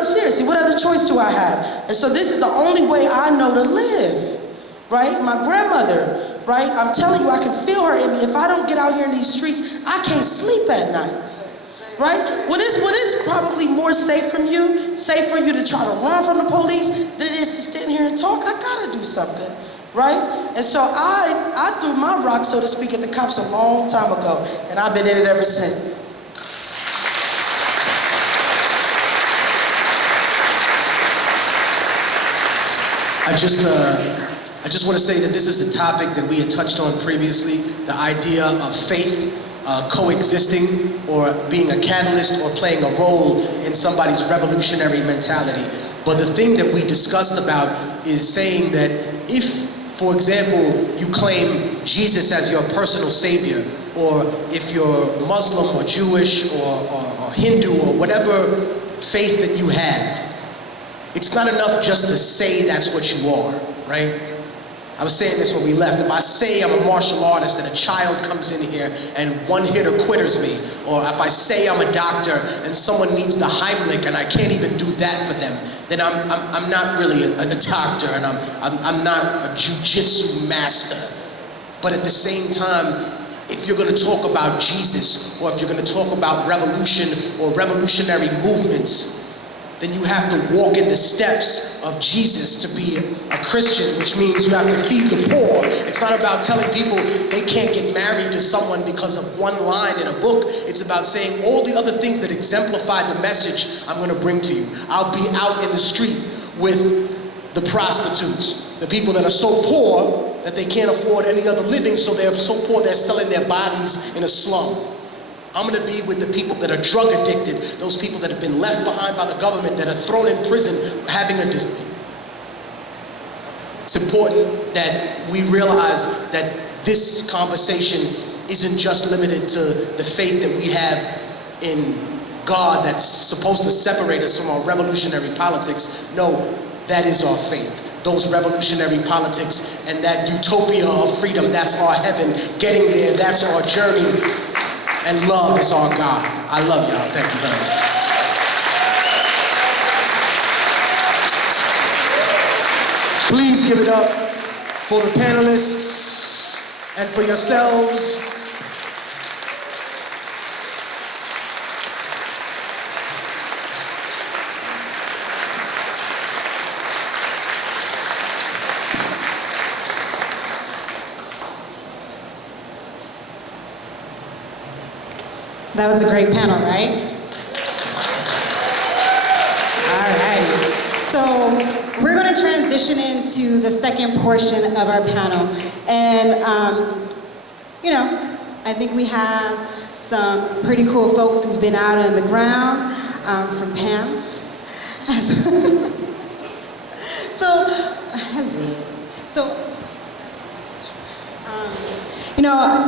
Seriously, what other choice do I have? And so this is the only way I know to live, right? My grandmother, right? I'm telling you, I can feel her in me. If I don't get out here in these streets, I can't sleep at night, right? What is probably more safe for you to try to run from the police than it is to stand here and talk? I gotta do something, right? And so I threw my rock, so to speak, at the cops a long time ago, and I've been in it ever since. I just want to say that this is a topic that we had touched on previously, the idea of faith coexisting or being a catalyst or playing a role in somebody's revolutionary mentality. But the thing that we discussed about is saying that if, for example, you claim Jesus as your personal savior, or if you're Muslim or Jewish or Hindu or whatever faith that you have, it's not enough just to say that's what you are, right? I was saying this when we left. If I say I'm a martial artist and a child comes in here and one hitter quitters me, or if I say I'm a doctor and someone needs the Heimlich and I can't even do that for them, then I'm not really a doctor, and I'm not a jiu-jitsu master. But at the same time, if you're going to talk about Jesus, or if you're going to talk about revolution or revolutionary movements, then you have to walk in the steps of Jesus to be a Christian, which means you have to feed the poor. It's not about telling people they can't get married to someone because of one line in a book. It's about saying all the other things that exemplify the message I'm going to bring to you. I'll be out in the street with the prostitutes, the people that are so poor that they can't afford any other living, so they're so poor they're selling their bodies in a slum. I'm going to be with the people that are drug addicted, those people that have been left behind by the government, that are thrown in prison having a disease. It's important that we realize that this conversation isn't just limited to the faith that we have in God that's supposed to separate us from our revolutionary politics. No, that is our faith. Those revolutionary politics and that utopia of freedom, that's our heaven. Getting there, that's our journey. And love is our God. I love y'all. Thank you very much. Please give it up for the panelists and for yourselves. That was a great panel, right? All right. So we're going to transition into the second portion of our panel. And, I think we have some pretty cool folks who've been out on the ground from Pam.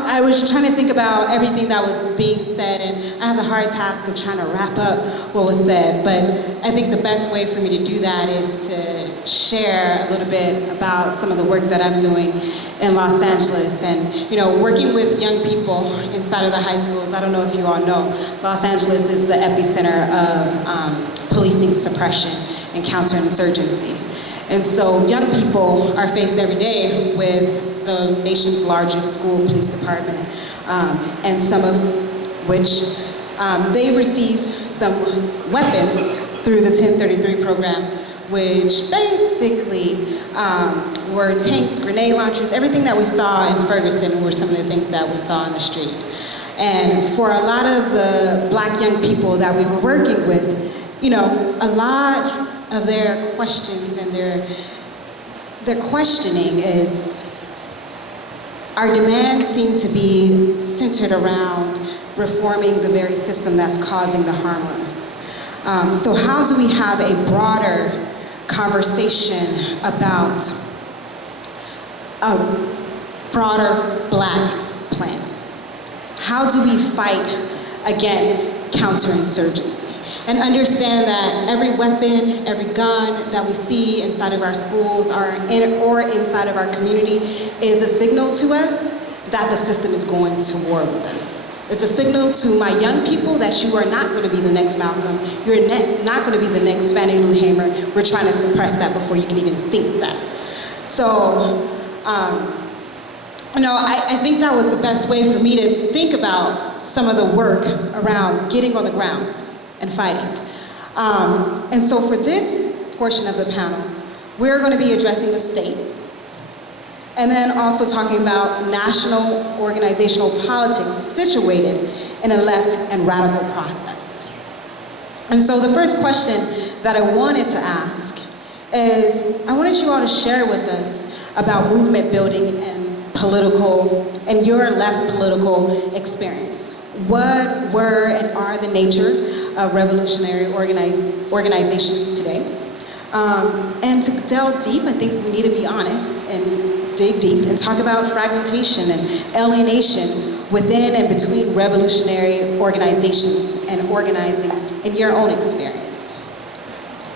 I was trying to think about everything that was being said, and I have the hard task of trying to wrap up what was said, but I think the best way for me to do that is to share a little bit about some of the work that I'm doing in Los Angeles, and, working with young people inside of the high schools. I don't know if you all know, Los Angeles is the epicenter of policing suppression and counterinsurgency. And so young people are faced every day with the nation's largest school police department, and some of which they receive some weapons through the 1033 program, which basically were tanks, grenade launchers, everything that we saw in Ferguson were some of the things that we saw on the street. And for a lot of the Black young people that we were working with, a lot of their questions and their questioning is, our demands seem to be centered around reforming the very system that's causing the harm on us. So how do we have a broader conversation about a broader Black plan? How do we fight against counterinsurgency? And understand that every weapon, every gun that we see inside of our schools or inside of our community is a signal to us that the system is going to war with us. It's a signal to my young people that you are not going to be the next Malcolm. You're not going to be the next Fannie Lou Hamer. We're trying to suppress that before you can even think that. So, I think that was the best way for me to think about some of the work around getting on the ground and fighting. And so for this portion of the panel, we're going to be addressing the state, and then also talking about national organizational politics situated in a left and radical process. And so the first question that I wanted to ask is, I wanted you all to share with us about movement building and your left political experience. What were and are the nature of revolutionary organizations today? And to delve deep, I think we need to be honest and dig deep and talk about fragmentation and alienation within and between revolutionary organizations and organizing in your own experience?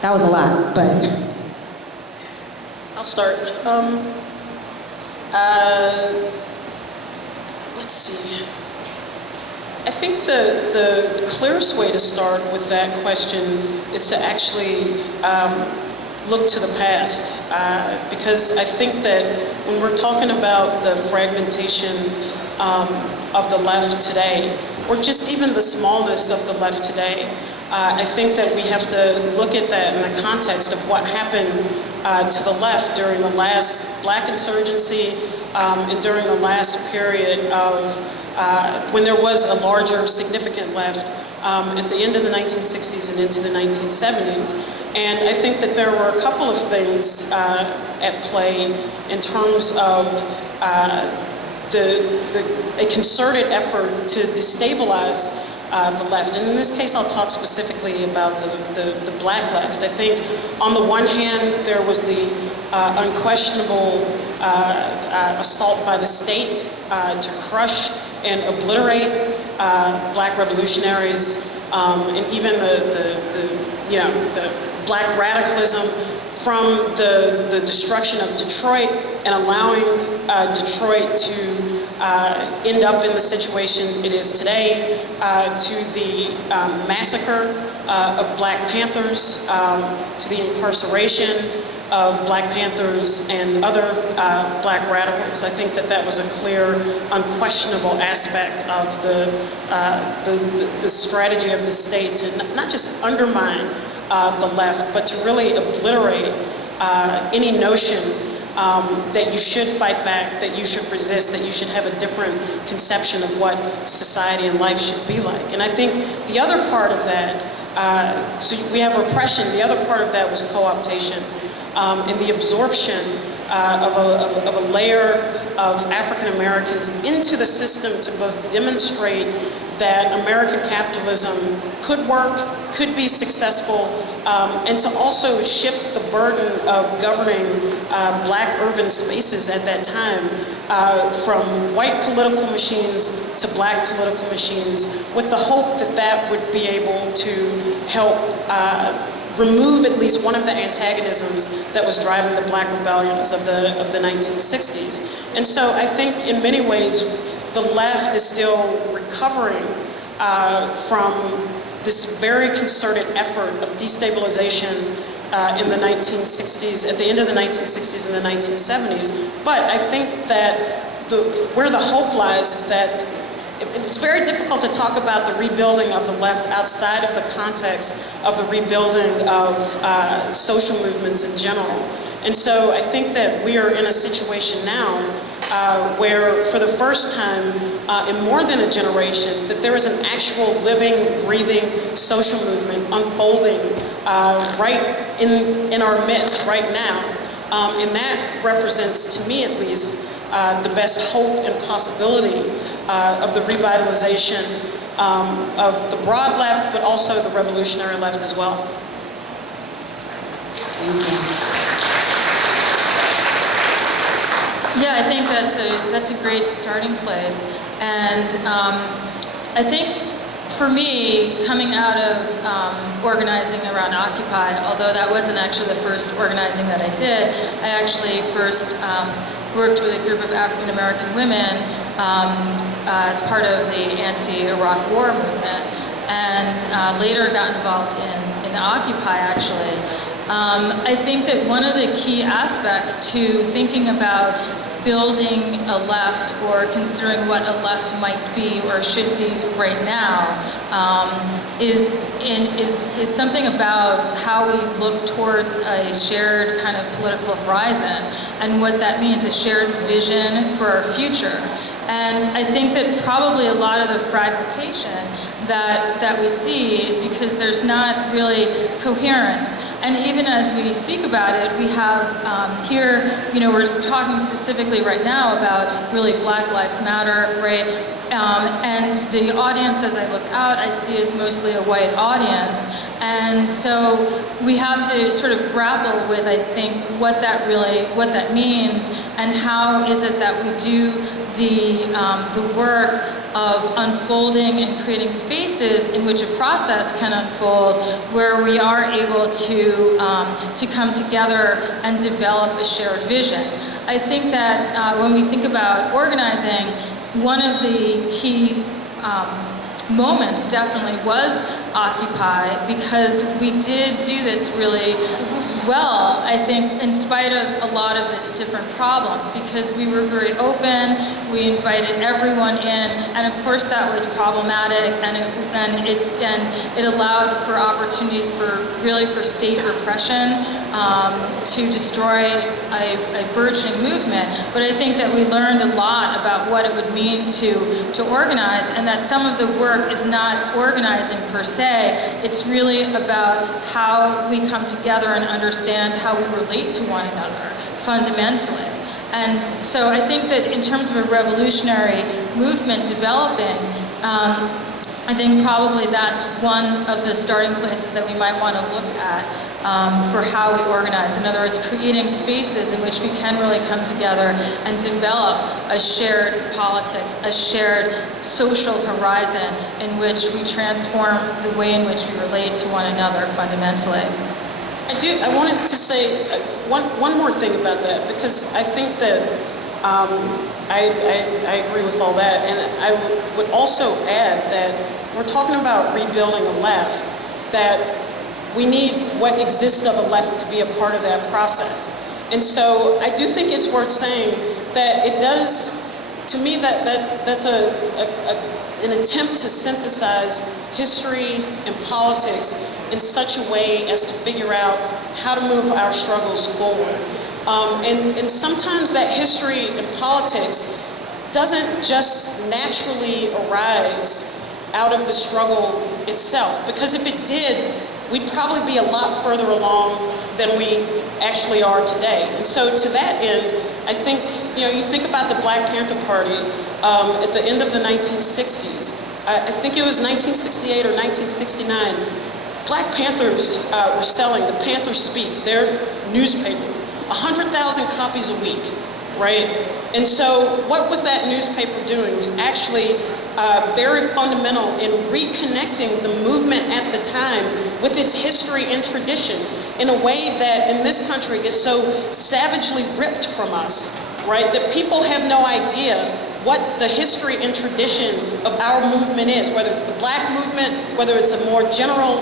That was a lot, but. I'll start. Let's see. I think the clearest way to start with that question is to actually look to the past, because I think that when we're talking about the fragmentation of the left today, or just even the smallness of the left today, I think that we have to look at that in the context of what happened to the left during the last Black insurgency and during the last period of when there was a larger, significant left at the end of the 1960s and into the 1970s. And I think that there were a couple of things at play in terms of a concerted effort to destabilize the left. And in this case, I'll talk specifically about the Black left. I think on the one hand, there was the unquestionable assault by the state to crush and obliterate Black revolutionaries, and even the Black radicalism from the destruction of Detroit and allowing Detroit to end up in the situation it is today, to the massacre of Black Panthers, to the incarceration of Black Panthers and other Black radicals. I think that was a clear, unquestionable aspect of the strategy of the state to not just undermine the left, but to really obliterate any notion that you should fight back, that you should resist, that you should have a different conception of what society and life should be like. And I think the other part of that, so we have repression, the other part of that was co-optation. And the absorption of a layer of African Americans into the system to both demonstrate that American capitalism could work, could be successful, and to also shift the burden of governing Black urban spaces at that time from white political machines to Black political machines, with the hope that that would be able to help remove at least one of the antagonisms that was driving the Black rebellions of the 1960s. And so I think in many ways the left is still recovering from this very concerted effort of destabilization in the 1960s, at the end of the 1960s and the 1970s. But I think that where the hope lies is that it's very difficult to talk about the rebuilding of the left outside of the context of the rebuilding of social movements in general. And so I think that we are in a situation now where for the first time in more than a generation, that there is an actual living, breathing social movement unfolding right in our midst right now. And that represents, to me at least, the best hope and possibility of the revitalization of the broad left, but also the revolutionary left as well. Yeah, I think that's a great starting place. And I think for me, coming out of organizing around Occupy, although that wasn't actually the first organizing that I did, I actually first worked with a group of African American women as part of the anti-Iraq war movement, and later got involved in Occupy actually. I think that one of the key aspects to thinking about building a left or considering what a left might be or should be right now is something about how we look towards a shared kind of political horizon and what that means, a shared vision for our future. And I think that probably a lot of the fragmentation that we see is because there's not really coherence. And even as we speak about it, we have here, we're talking specifically right now about really Black Lives Matter, right? And the audience, as I look out, I see is mostly a white audience. And so we have to sort of grapple with, I think, what that means and how is it that we do the work of unfolding and creating spaces in which a process can unfold, where we are able to come together and develop a shared vision. I think that when we think about organizing, one of the key moments definitely was Occupy, because we did do this really well, I think, in spite of a lot of the different problems, because we were very open, we invited everyone in, and of course that was problematic, and it allowed for opportunities for state repression to destroy a burgeoning movement. But I think that we learned a lot about what it would mean to organize, and that some of the work is not organizing per se, it's really about how we come together and understand how we relate to one another, fundamentally. And so I think that in terms of a revolutionary movement developing, I think probably that's one of the starting places that we might want to look at for how we organize. In other words, creating spaces in which we can really come together and develop a shared politics, a shared social horizon in which we transform the way in which we relate to one another fundamentally. I wanted to say one more thing about that, because I think that I agree with all that, and I would also add that we're talking about rebuilding a left, that we need what exists of a left to be a part of that process. And so I do think it's worth saying that it does, to me, that's an attempt to synthesize history and politics in such a way as to figure out how to move our struggles forward. And sometimes that history and politics doesn't just naturally arise out of the struggle itself, because if it did, we'd probably be a lot further along than we actually are today. And so to that end, I think, you think about the Black Panther Party at the end of the 1960s. I think it was 1968 or 1969. Black Panthers were selling the Panther Speaks, their newspaper, 100,000 copies a week, right? And so what was that newspaper doing? It was actually very fundamental in reconnecting the movement at the time with its history and tradition in a way that in this country is so savagely ripped from us, right? That people have no idea what the history and tradition of our movement is, whether it's the Black movement, whether it's a more general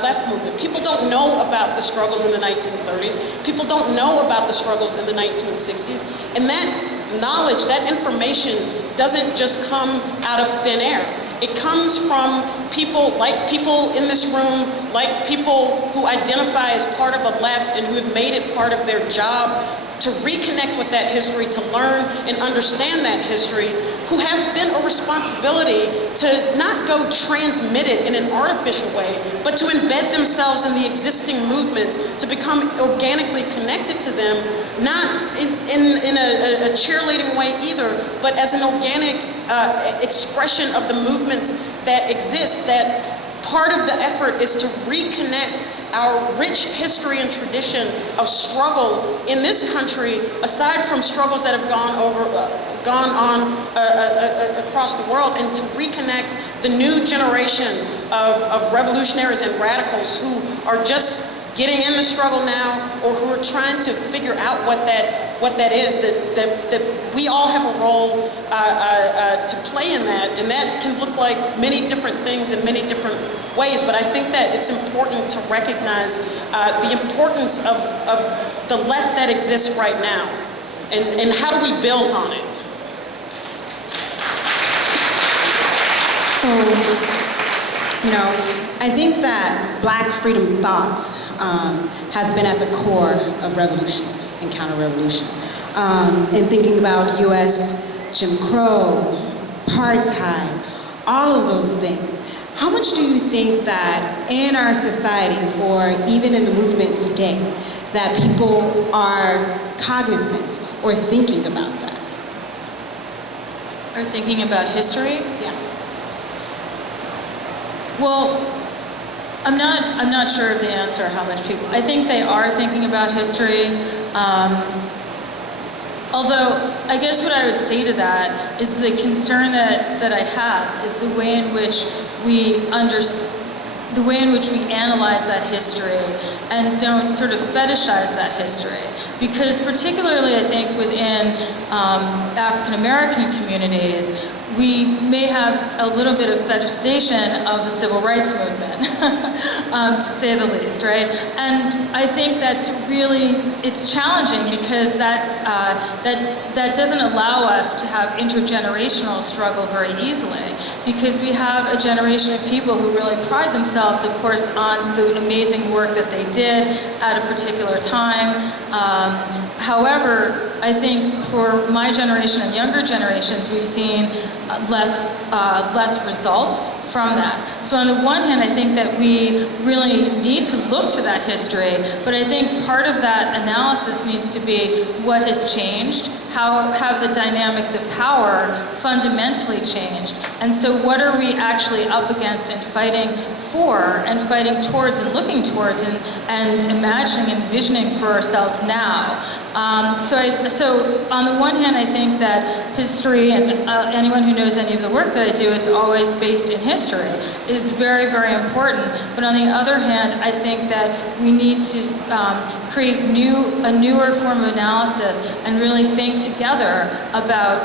left movement. People don't know about the struggles in the 1930s. People don't know about the struggles in the 1960s. And that knowledge, that information doesn't just come out of thin air. It comes from people in this room, like people who identify as part of a left and who have made it part of their job to reconnect with that history, to learn and understand that history, who have then a responsibility to not go transmit it in an artificial way, but to embed themselves in the existing movements, to become organically connected to them, not in a cheerleading way either, but as an organic expression of the movements that exist, that part of the effort is to reconnect our rich history and tradition of struggle in this country, aside from struggles that have gone on across the world, and to reconnect the new generation of revolutionaries and radicals who are just getting in the struggle now, or who are trying to figure out what that is, that we all have a role to play in that, and that can look like many different things in many different ways. But I think that it's important to recognize the importance of the left that exists right now, and how do we build on it. So, I think that Black freedom thought has been at the core of revolution and counter-revolution. And thinking about U.S. Jim Crow, apartheid, all of those things. How much do you think that in our society, or even in the movement today, that people are cognizant or thinking about that? Or thinking about history? Yeah. Well, I'm not sure of the answer how much people. I think they are thinking about history. Although, I guess what I would say to that is the concern that I have is the way in which we analyze that history and don't sort of fetishize that history. Because particularly, I think, within African American communities, we may have a little bit of fetishization of the civil rights movement, to say the least, right? And I think that's really, it's challenging because that doesn't allow us to have intergenerational struggle very easily, because we have a generation of people who really pride themselves, of course, on the amazing work that they did at a particular time. However, I think for my generation and younger generations, we've seen less result from that. So on the one hand, I think that we really need to look to that history, but I think part of that analysis needs to be what has changed, how have the dynamics of power fundamentally changed, and so what are we actually up against and fighting for and fighting towards and looking towards and imagining and envisioning for ourselves now. So on the one hand, I think that history, and anyone who knows any of the work that I do, it's always based in history, is very, very important. But on the other hand, I think that we need to create a newer form of analysis and really think together about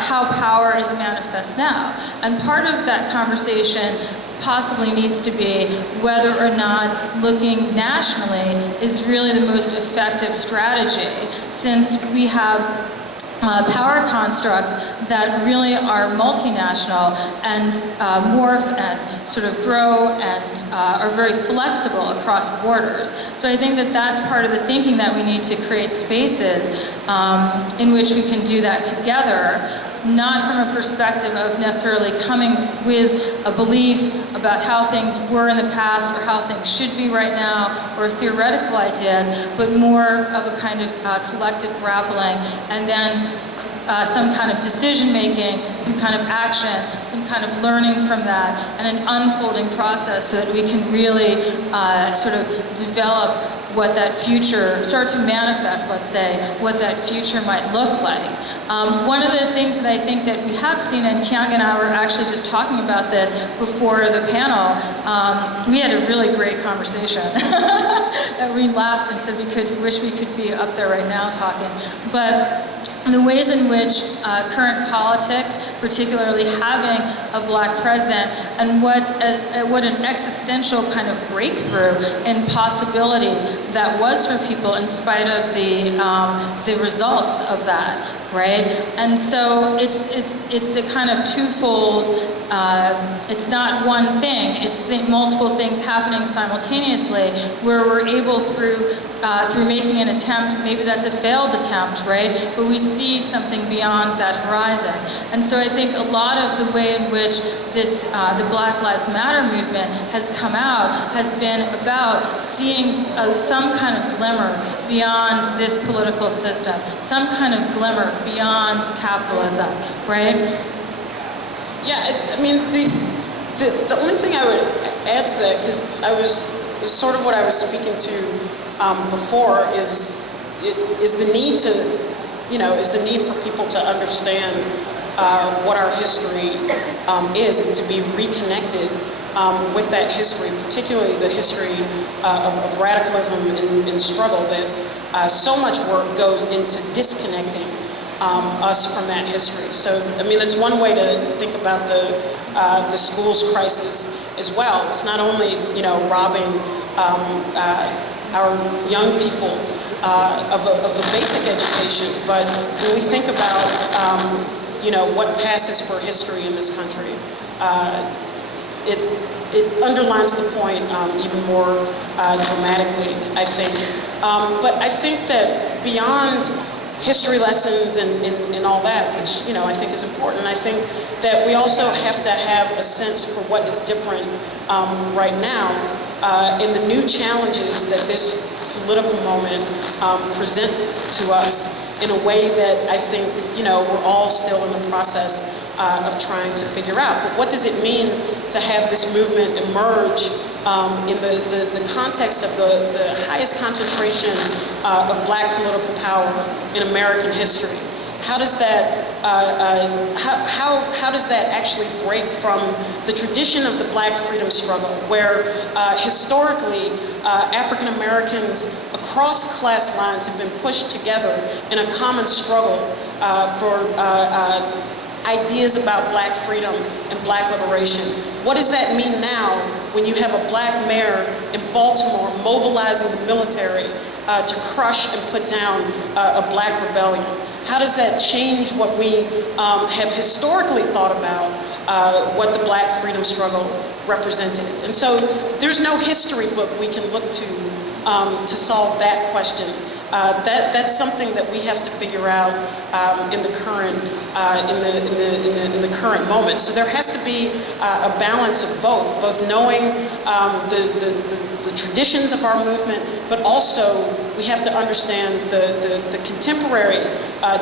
how power is manifest now. And part of that conversation possibly needs to be whether or not looking nationally is really the most effective strategy, since we have power constructs that really are multinational and morph and sort of grow and are very flexible across borders. So I think that that's part of the thinking, that we need to create spaces in which we can do that together, not from a perspective of necessarily coming with a belief about how things were in the past or how things should be right now, or theoretical ideas, but more of a kind of collective grappling, and then some kind of decision making, some kind of action, some kind of learning from that, and an unfolding process so that we can really sort of develop what that future, start to manifest, let's say, what that future might look like. One of the things that I think that we have seen, and Keeanga and I were actually just talking about this before the panel, we had a really great conversation that we laughed and said wish we could be up there right now talking. But the ways in which current politics, particularly having a black president, and what an existential kind of breakthrough in possibility that was for people in spite of the results of that, right? And so it's a kind of twofold. It's not one thing. It's multiple things happening simultaneously, where we're able through making an attempt, maybe that's a failed attempt, right? But we see something beyond that horizon. And so I think a lot of the way in which this, the Black Lives Matter movement has come out has been about seeing some kind of glimmer beyond this political system, some kind of glimmer beyond capitalism, right? Yeah, I mean, the only thing I would add to that, because is sort of what I was speaking to before, is the need to, is the need for people to understand what our history is, and to be reconnected with that history, particularly the history of radicalism and struggle, that so much work goes into disconnecting us from that history. So, I mean, that's one way to think about the schools crisis as well. It's not only, robbing our young people of a basic education, but when we think about, what passes for history in this country, it underlines the point even more dramatically, I think. But I think that beyond history lessons and all that, which, I think is important, I think that we also have to have a sense for what is different right now, and the new challenges that this political moment present to us in a way that I think, we're all still in the process of trying to figure out. But what does it mean to have this movement emerge in the context of the highest concentration of Black political power in American history. How does that how does that actually break from the tradition of the Black freedom struggle, where historically African Americans across class lines have been pushed together in a common struggle for ideas about Black freedom and Black liberation? What does that mean now when you have a Black mayor in Baltimore mobilizing the military to crush and put down a Black rebellion? How does that change what we have historically thought about what the Black freedom struggle represented? And so there's no history book we can look to solve that question. That's something that we have to figure out in the current in the current moment. So there has to be a balance of both knowing the traditions of our movement, but also we have to understand the contemporary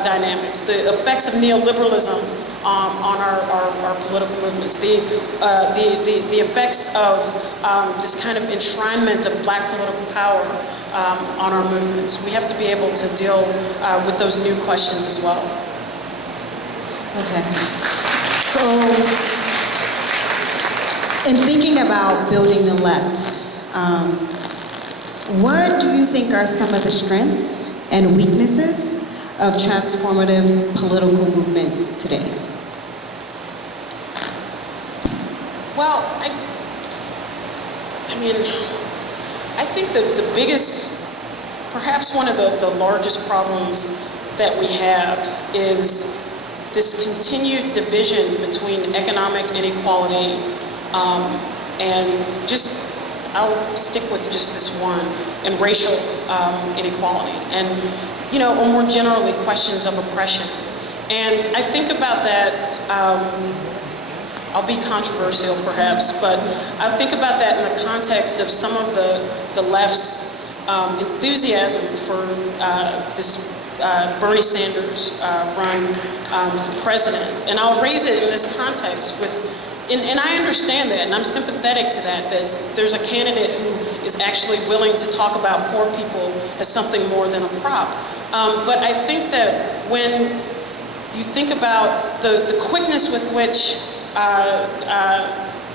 dynamics, the effects of neoliberalism on our political movements, the effects of this kind of enshrinement of Black political power on our movements. We have to be able to deal with those new questions as well. Okay. So, in thinking about building the left, what do you think are some of the strengths and weaknesses of transformative political movements today? Well, I mean, I think that the biggest, perhaps one of the largest problems that we have is this continued division between economic inequality and just, I'll stick with just this one, and racial inequality, and, you know, or more generally, questions of oppression. And I think about that, I'll be controversial perhaps, but I think about that in the context of some of the left's enthusiasm for this Bernie Sanders run for president. And I'll raise it in this context with, and I understand that, and I'm sympathetic to that there's a candidate who is actually willing to talk about poor people as something more than a prop. But I think that when you think about the quickness with which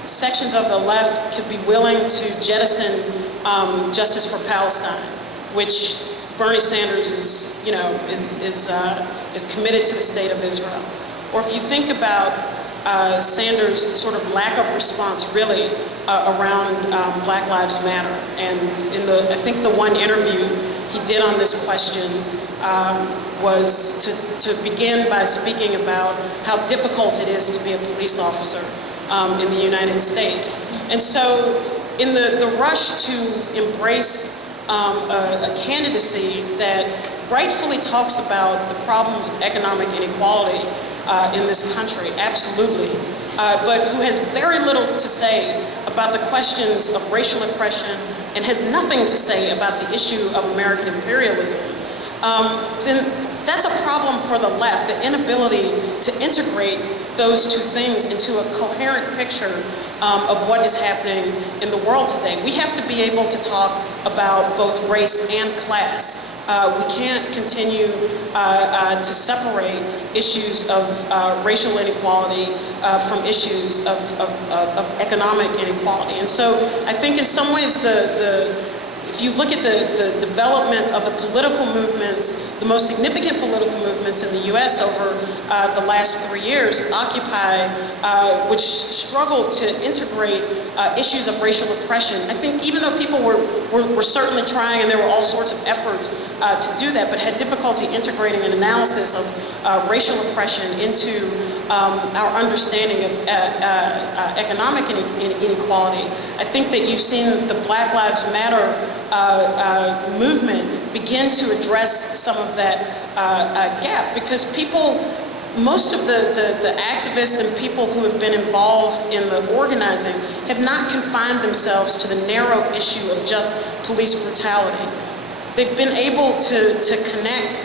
sections of the left could be willing to jettison justice for Palestine, which Bernie Sanders is, you know, is committed to the state of Israel. Or if you think about Sanders' sort of lack of response, really, around Black Lives Matter, and in I think the one interview he did on this question was to begin by speaking about how difficult it is to be a police officer in the United States. And so in the rush to embrace a candidacy that rightfully talks about the problems of economic inequality in this country, absolutely, but who has very little to say about the questions of racial oppression and has nothing to say about the issue of American imperialism, then that's a problem for the left, the inability to integrate those two things into a coherent picture of what is happening in the world today. We have to be able to talk about both race and class. We can't continue to separate issues of racial inequality from issues of economic inequality. And so I think in some ways if you look at the development of the political movements, the most significant political movements in the US over the last 3 years, Occupy, which struggled to integrate issues of racial oppression. I think even though people were certainly trying, and there were all sorts of efforts to do that, but had difficulty integrating an analysis of racial oppression into our understanding of economic inequality. I think that you've seen the Black Lives Matter movement begin to address some of that gap, because most of the activists and people who have been involved in the organizing have not confined themselves to the narrow issue of just police brutality. They've been able to connect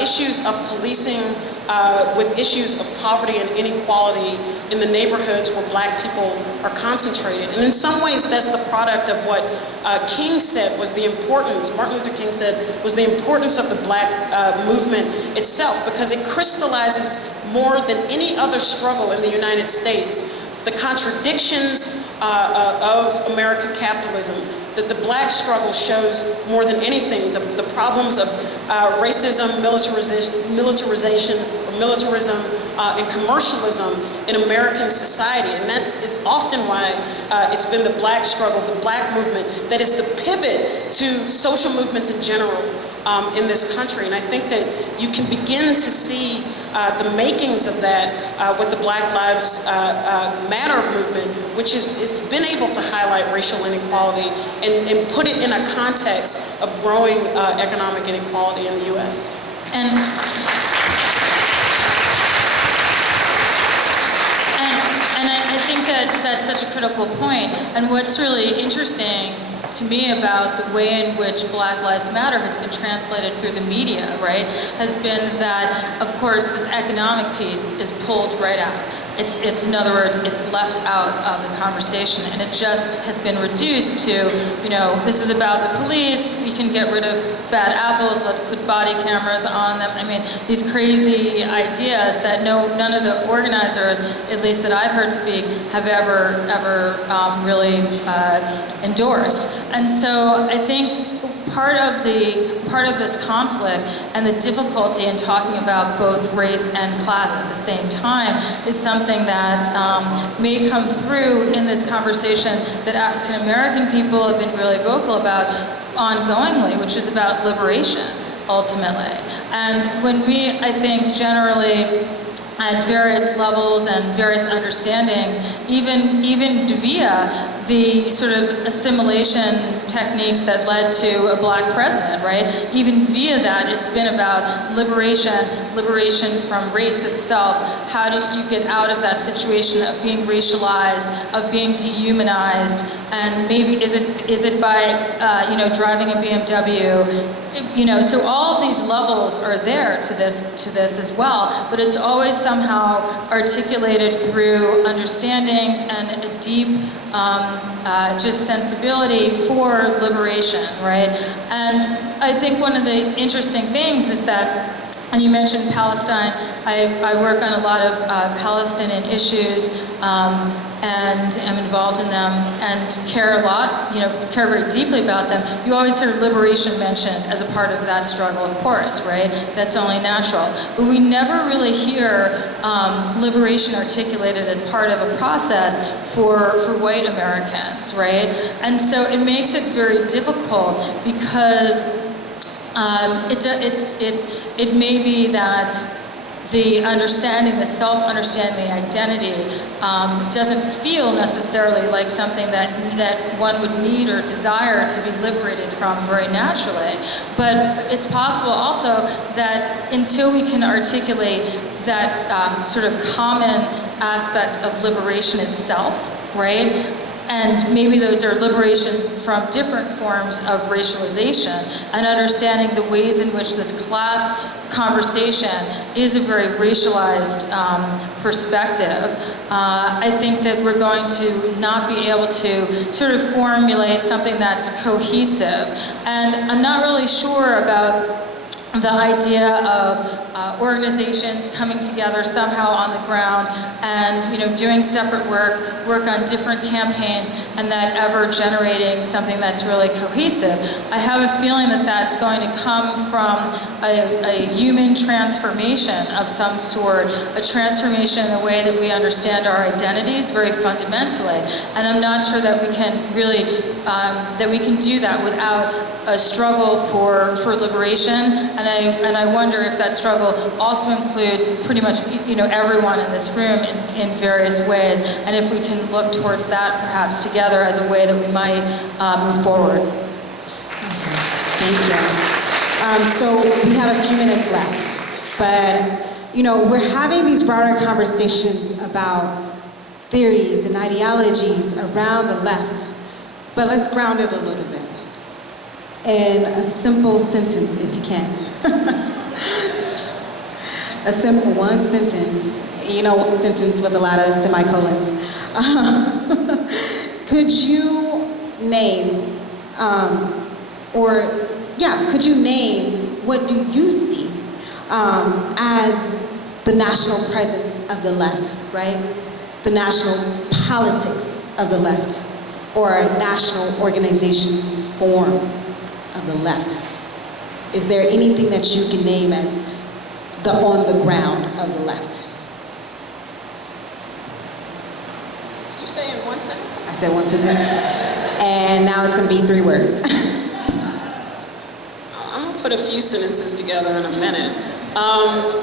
issues of policing, with issues of poverty and inequality in the neighborhoods where Black people are concentrated. And in some ways, that's the product of what King said was the importance, Martin Luther King said, was the importance of the Black movement itself, because it crystallizes more than any other struggle in the United States the contradictions of American capitalism, that the Black struggle shows more than anything, the problems of racism, militarization, or militarism, and commercialism in American society. And it's often why it's been the Black struggle, the Black movement, that is the pivot to social movements in general in this country. And I think that you can begin to see the makings of that with the Black Lives Matter movement, which has been able to highlight racial inequality and put it in a context of growing economic inequality in the U.S. And I think that that's such a critical point. And what's really interesting to me about the way in which Black Lives Matter has been translated through the media, right, has been that, of course, this economic piece is pulled right out. It's in other words, it's left out of the conversation, and it just has been reduced to, you know, this is about the police, we can get rid of bad apples, let's put body cameras on them. I mean, these crazy ideas that none of the organizers, at least that I've heard speak, have ever really endorsed. And so I think part of this conflict and the difficulty in talking about both race and class at the same time is something that may come through in this conversation that African American people have been really vocal about ongoingly, which is about liberation, ultimately. And when we, I think, generally at various levels and various understandings, even via the sort of assimilation techniques that led to a Black president, right? Even via that, it's been about liberation from race itself. How do you get out of that situation of being racialized, of being dehumanized, and maybe is it by driving a BMW? You know, so all of these levels are there to this as well, but it's always somehow articulated through understandings and a deep just sensibility for liberation, right? And I think one of the interesting things is that, and you mentioned Palestine, I work on a lot of Palestinian issues, and am involved in them and care a lot, care very deeply about them. You always hear liberation mentioned as a part of that struggle, of course, right? That's only natural. But we never really hear liberation articulated as part of a process for white Americans, right? And so it makes it very difficult because it may be that the understanding, the self-understanding, the identity doesn't feel necessarily like something that one would need or desire to be liberated from very naturally. But it's possible also that until we can articulate that sort of common aspect of liberation itself, right? And maybe those are liberation from different forms of racialization and understanding the ways in which this class conversation is a very racialized perspective. I think that we're going to not be able to sort of formulate something that's cohesive. And I'm not really sure about the idea of organizations coming together somehow on the ground and doing separate work on different campaigns, and that ever generating something that's really cohesive. I have a feeling that that's going to come from a human transformation of some sort, a transformation in the way that we understand our identities very fundamentally. And I'm not sure that we can really that we can do that without a struggle for liberation. And I wonder if that struggle also includes pretty much everyone in this room in various ways, and if we can look towards that perhaps together as a way that we might move forward. Okay. Thank you. So we have a few minutes left, but we're having these broader conversations about theories and ideologies around the left, but let's ground it a little bit in a simple sentence if you can. A simple one sentence, one sentence with a lot of semicolons. Could you name, could you name what do you see as the national presence of the left, right? The national politics of the left, or national organization forms of the left? Is there anything that you can name as the on the ground of the left? Did you say in one sentence? I said one sentence. And now it's going to be 3 words. I'm going to put a few sentences together in a minute. I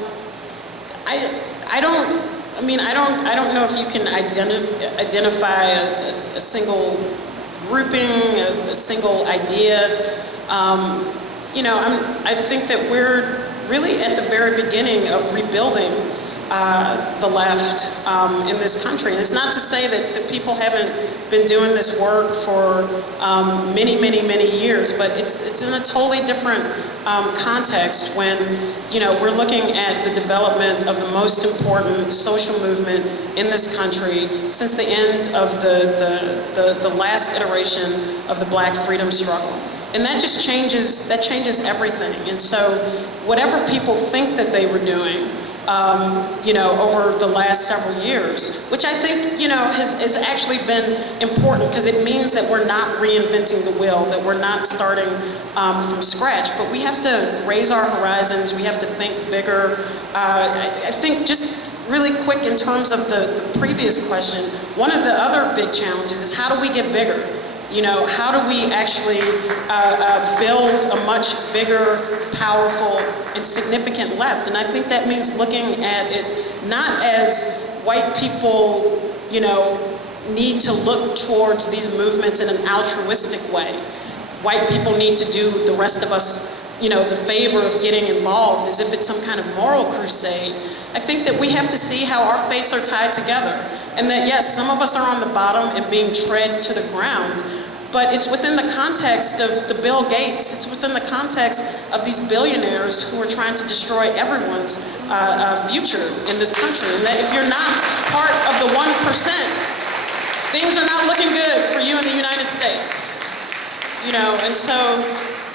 don't know if you can identify a single grouping, a single idea. I think that we're really at the very beginning of rebuilding the left in this country. And it's not to say that people haven't been doing this work for many, many, many years, but it's in a totally different context when we're looking at the development of the most important social movement in this country since the end of the last iteration of the Black freedom struggle. And that just changes everything. And so whatever people think that they were doing, over the last several years, which I think, has actually been important because it means that we're not reinventing the wheel, that we're not starting from scratch, but we have to raise our horizons, we have to think bigger. I think just really quick in terms of the previous question, one of the other big challenges is how do we get bigger? How do we actually build a much bigger, powerful, and significant left? And I think that means looking at it not as white people, need to look towards these movements in an altruistic way. White people need to do the rest of us, the favor of getting involved as if it's some kind of moral crusade. I think that we have to see how our fates are tied together. And that, yes, some of us are on the bottom and being tread to the ground, but it's within the context of the Bill Gates, it's within the context of these billionaires who are trying to destroy everyone's future in this country. And that if you're not part of the 1%, things are not looking good for you in the United States. And so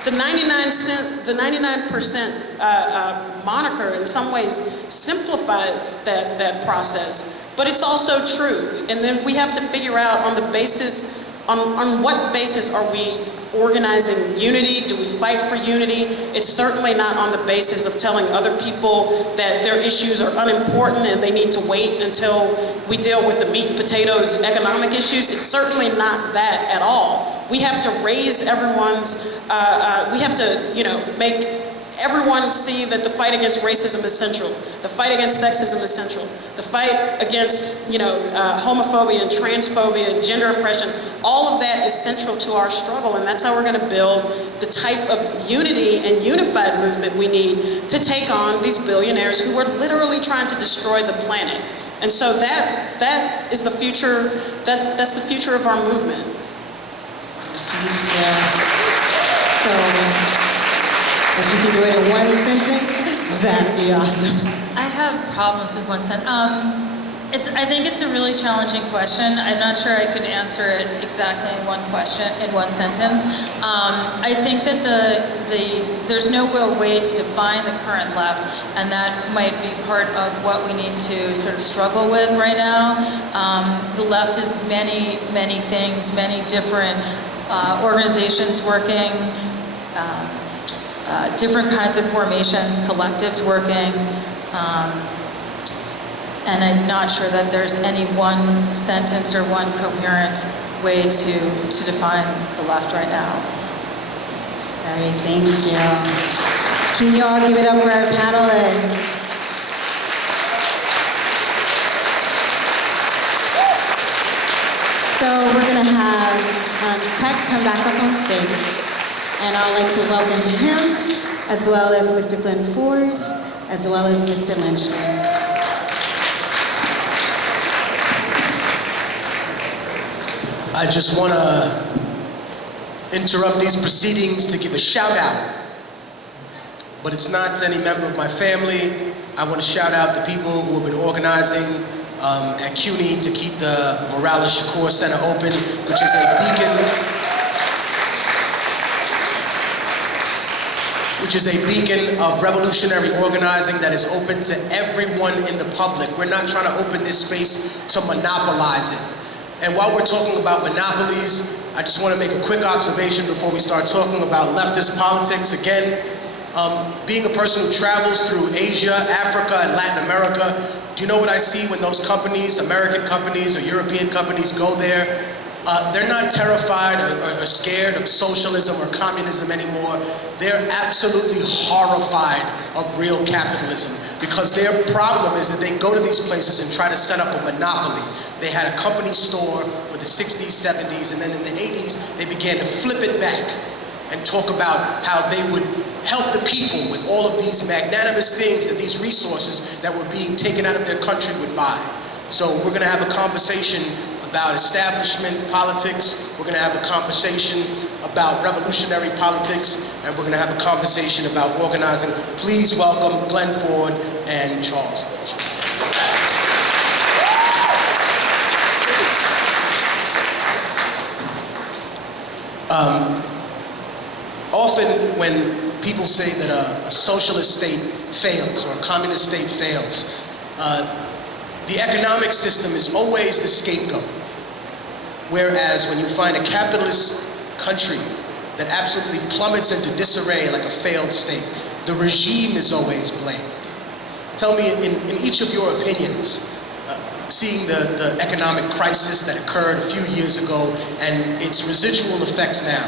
the 99% moniker in some ways simplifies that process, but it's also true. And then we have to figure out on the basis, on what basis are we organizing unity? Do we fight for unity? It's certainly not on the basis of telling other people that their issues are unimportant and they need to wait until we deal with the meat and potatoes economic issues. It's certainly not that at all. We have to raise everyone's, we have to, make everyone see that the fight against racism is central. The fight against sexism is central. The fight against, homophobia and transphobia, gender oppression, all of that is central to our struggle, and that's how we're going to build the type of unity and unified movement we need to take on these billionaires who are literally trying to destroy the planet. And so that is the future, that's the future of our movement. Yeah. So, if you can do it in one sentence, that'd be awesome. I have problems with one sentence. I think it's a really challenging question. I'm not sure I could answer it exactly in one sentence. I think that there's no real way to define the current left, and that might be part of what we need to sort of struggle with right now. The left is many, many things, many different organizations working, different kinds of formations, collectives working, and I'm not sure that there's any one sentence or one coherent way to define the left right now. All right, thank you. Can you all give it up for our panelists? So we're gonna have Tech come back up on stage, and I'd like to welcome him, as well as Mr. Glen Ford, as well as Mr. Lenchner. I just want to interrupt these proceedings to give a shout out but it's not to any member of my family. I want to shout out the people who have been organizing at CUNY to keep the Morales Shakur Center open, which is a beacon of revolutionary organizing that is open to everyone in the public. We're not trying to open this space to monopolize it. And while we're talking about monopolies, I just want to make a quick observation before we start talking about leftist politics. Again, being a person who travels through Asia, Africa, and Latin America, do you know what I see when those companies, American companies or European companies go there? They're not terrified or scared of socialism or communism anymore. They're absolutely horrified of real capitalism, because their problem is that they go to these places and try to set up a monopoly. They had a company store for the 60s, 70s, and then in the 80s, they began to flip it back and talk about how they would help the people with all of these magnanimous things that these resources that were being taken out of their country would buy. So we're gonna have a conversation about establishment politics, we're gonna have a conversation about revolutionary politics, and we're gonna have a conversation about organizing. Please welcome Glen Ford and Charles Lenchner. Often when people say that a socialist state fails or a communist state fails, the economic system is always the scapegoat. Whereas when you find a capitalist country that absolutely plummets into disarray like a failed state, the regime is always blamed. Tell me, in each of your opinions, seeing the economic crisis that occurred a few years ago and its residual effects now,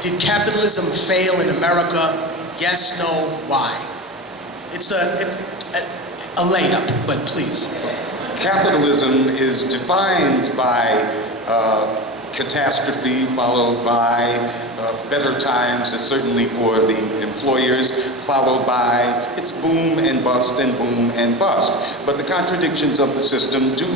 did capitalism fail in America? Yes, no, why? It's a layup, but please. Capitalism is defined by catastrophe followed by better times, certainly for the employers, followed by its boom and bust and boom and bust. But the contradictions of the system do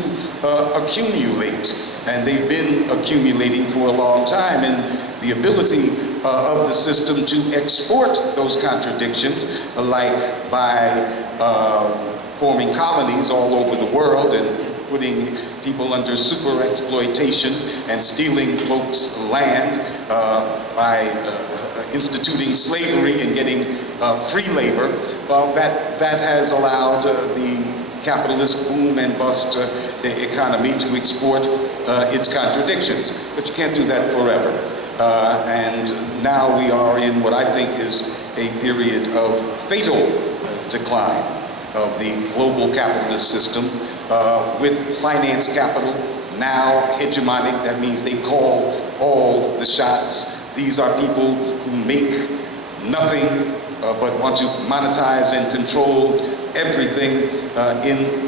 accumulate, and they've been accumulating for a long time, and the ability of the system to export those contradictions, like by forming colonies all over the world and putting people under super exploitation and stealing folks' land by instituting slavery and getting free labor. Well, that has allowed the capitalist boom and bust economy to export its contradictions. But you can't do that forever. And now we are in what I think is a period of fatal decline of the global capitalist system, with finance capital now hegemonic. That means they call all the shots. These are people who make nothing but want to monetize and control everything.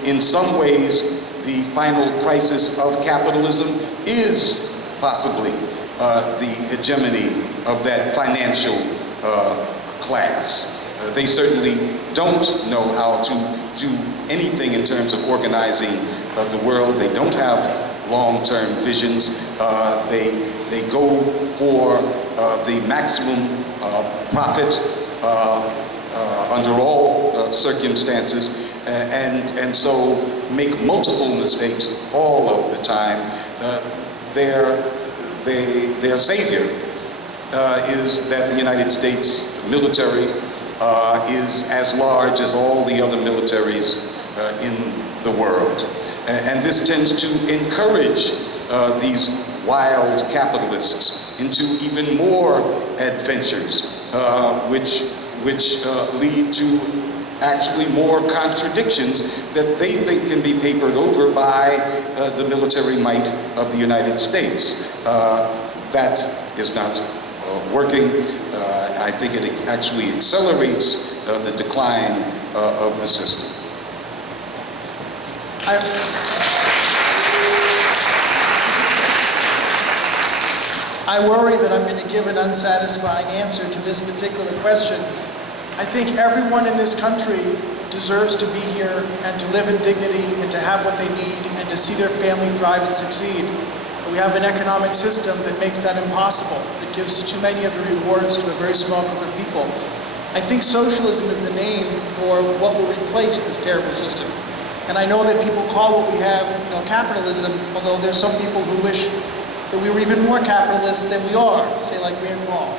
In some ways, the final crisis of capitalism is possibly the hegemony of that financial class. They certainly don't know how to do anything in terms of organizing the world. They don't have long-term visions. They go for the maximum profit under all circumstances, and so make multiple mistakes all of the time. Their savior is that the United States military is as large as all the other militaries in the world. And this tends to encourage these wild capitalists into even more adventures, which lead to actually more contradictions that they think can be papered over by the military might of the United States. That is not working. I think it actually accelerates the decline of the system. I worry that I'm going to give an unsatisfying answer to this particular question. I think everyone in this country deserves to be here and to live in dignity and to have what they need and to see their family thrive and succeed. But we have an economic system that makes that impossible. It gives too many of the rewards to a very small group of people. I think socialism is the name for what will replace this terrible system. And I know that people call what we have, capitalism, although there's some people who wish that we were even more capitalist than we are, say like Rand Paul.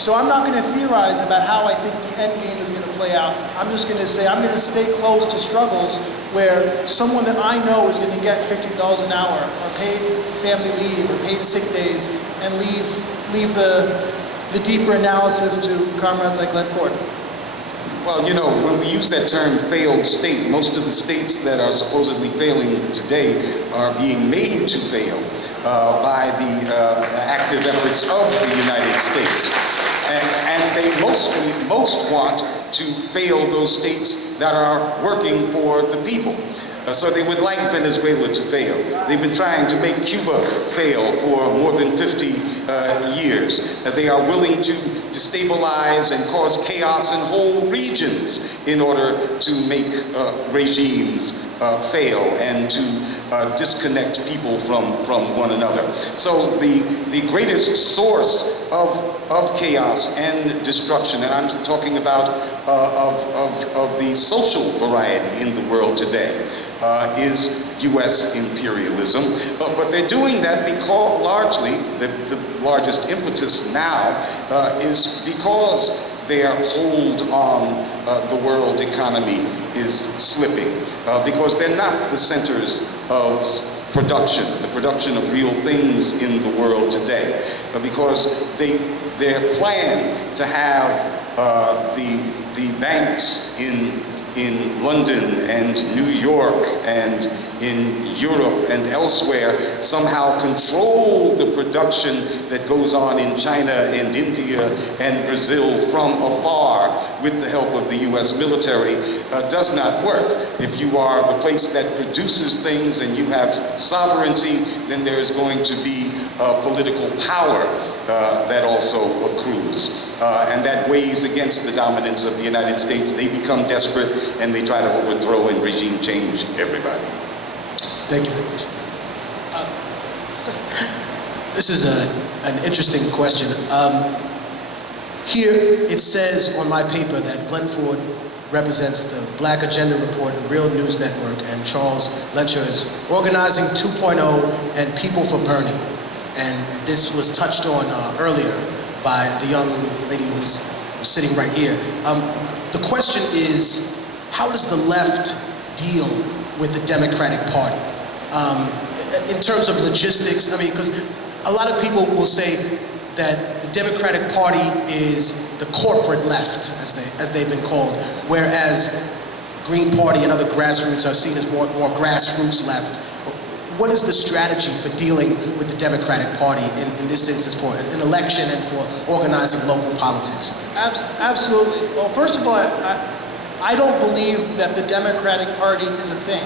So I'm not going to theorize about how I think the end game is going to play out. I'm just going to say I'm going to stay close to struggles where someone that I know is going to get $50 an hour, or paid family leave, or paid sick days, and leave the deeper analysis to comrades like Glen. Well, when we use that term failed state, most of the states that are supposedly failing today are being made to fail by the active efforts of the United States. And they most want to fail those states that are working for the people. So they would like Venezuela to fail. They've been trying to make Cuba fail for more than 50 years. They are willing to destabilize and cause chaos in whole regions in order to make regimes fail and to disconnect people from one another. So the greatest source of chaos and destruction, and I'm talking about of the social variety in the world today, is U.S. imperialism. But they're doing that because largely, the largest impetus now is because their hold on the world economy is slipping, because they're not the centers of production, the production of real things in the world today, because their plan to have the banks in London and New York and in Europe and elsewhere somehow control the production that goes on in China and India and Brazil from afar with the help of the U.S. military does not work. If you are the place that produces things and you have sovereignty, then there is going to be political power that also accrues. And that weighs against the dominance of the United States. They become desperate and they try to overthrow and regime change everybody. Thank you very much. This is an interesting question. Here it says on my paper that Glen Ford represents the Black Agenda Report and Real News Network, and Charles Lenchner is Organizing 2.0 and People for Bernie. And this was touched on earlier by the young lady who was sitting right here. The question is, how does the left deal with the Democratic Party? In terms of logistics, because a lot of people will say that the Democratic Party is the corporate left, as they've been called, whereas Green Party and other grassroots are seen as more grassroots left. What is the strategy for dealing with the Democratic Party in this instance for an election and for organizing local politics? Absolutely. Well, first of all, I don't believe that the Democratic Party is a thing.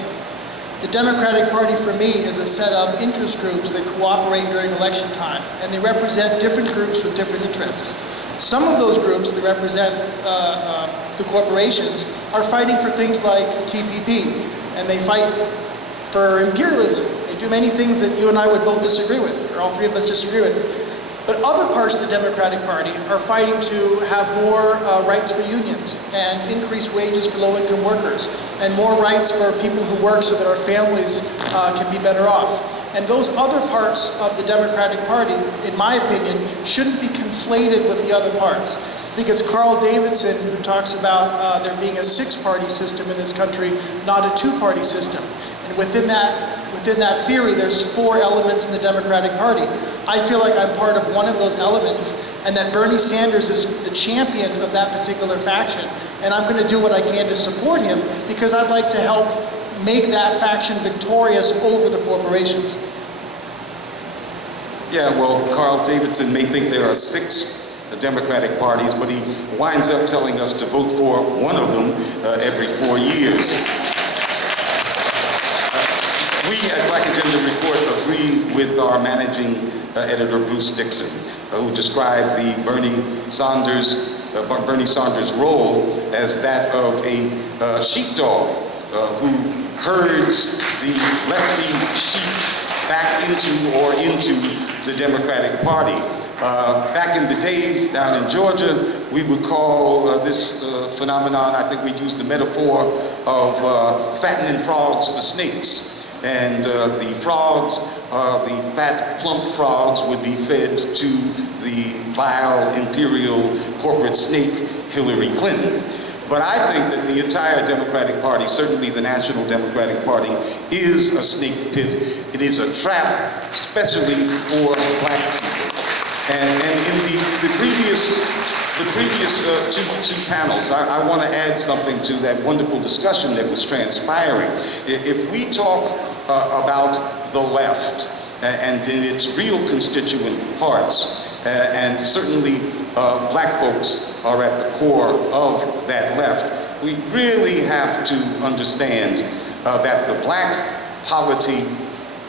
The Democratic Party for me is a set of interest groups that cooperate during election time, and they represent different groups with different interests. Some of those groups that represent the corporations are fighting for things like TPP, and they fight for imperialism. They do many things that you and I would both disagree with, or all three of us disagree with. But other parts of the Democratic Party are fighting to have more rights for unions and increased wages for low-income workers and more rights for people who work so that our families can be better off. And those other parts of the Democratic Party, in my opinion, shouldn't be conflated with the other parts. I think it's Carl Davidson who talks about there being a six-party system in this country, not a two-party system. And within that theory, there's four elements in the Democratic Party. I feel like I'm part of one of those elements, and that Bernie Sanders is the champion of that particular faction. And I'm going to do what I can to support him because I'd like to help make that faction victorious over the corporations. Yeah, well, Carl Davidson may think there are six Democratic parties, but he winds up telling us to vote for one of them every 4 years. We at Black Agenda Report agree with our managing editor, Bruce Dixon, who described the Bernie Sanders role as that of a sheepdog who herds the lefty sheep back into the Democratic Party. Back in the day, down in Georgia, we would call this phenomenon, I think we'd use the metaphor of fattening frogs for snakes. And the frogs, the fat, plump frogs, would be fed to the vile, imperial, corporate snake, Hillary Clinton. But I think that the entire Democratic Party, certainly the National Democratic Party, is a snake pit. It is a trap, especially for black people. And in the previous two panels, I want to add something to that wonderful discussion that was transpiring. If we talk about the left and in its real constituent parts, and certainly black folks are at the core of that left, we really have to understand that the black polity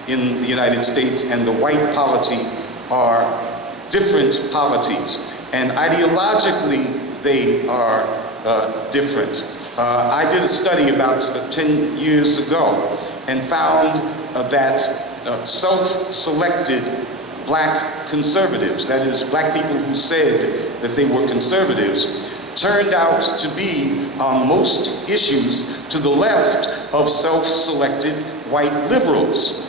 in the United States and the white polity are different polities, and ideologically they are different. I did a study about 10 years ago and found that self-selected black conservatives, that is, black people who said that they were conservatives, turned out to be on most issues to the left of self-selected white liberals,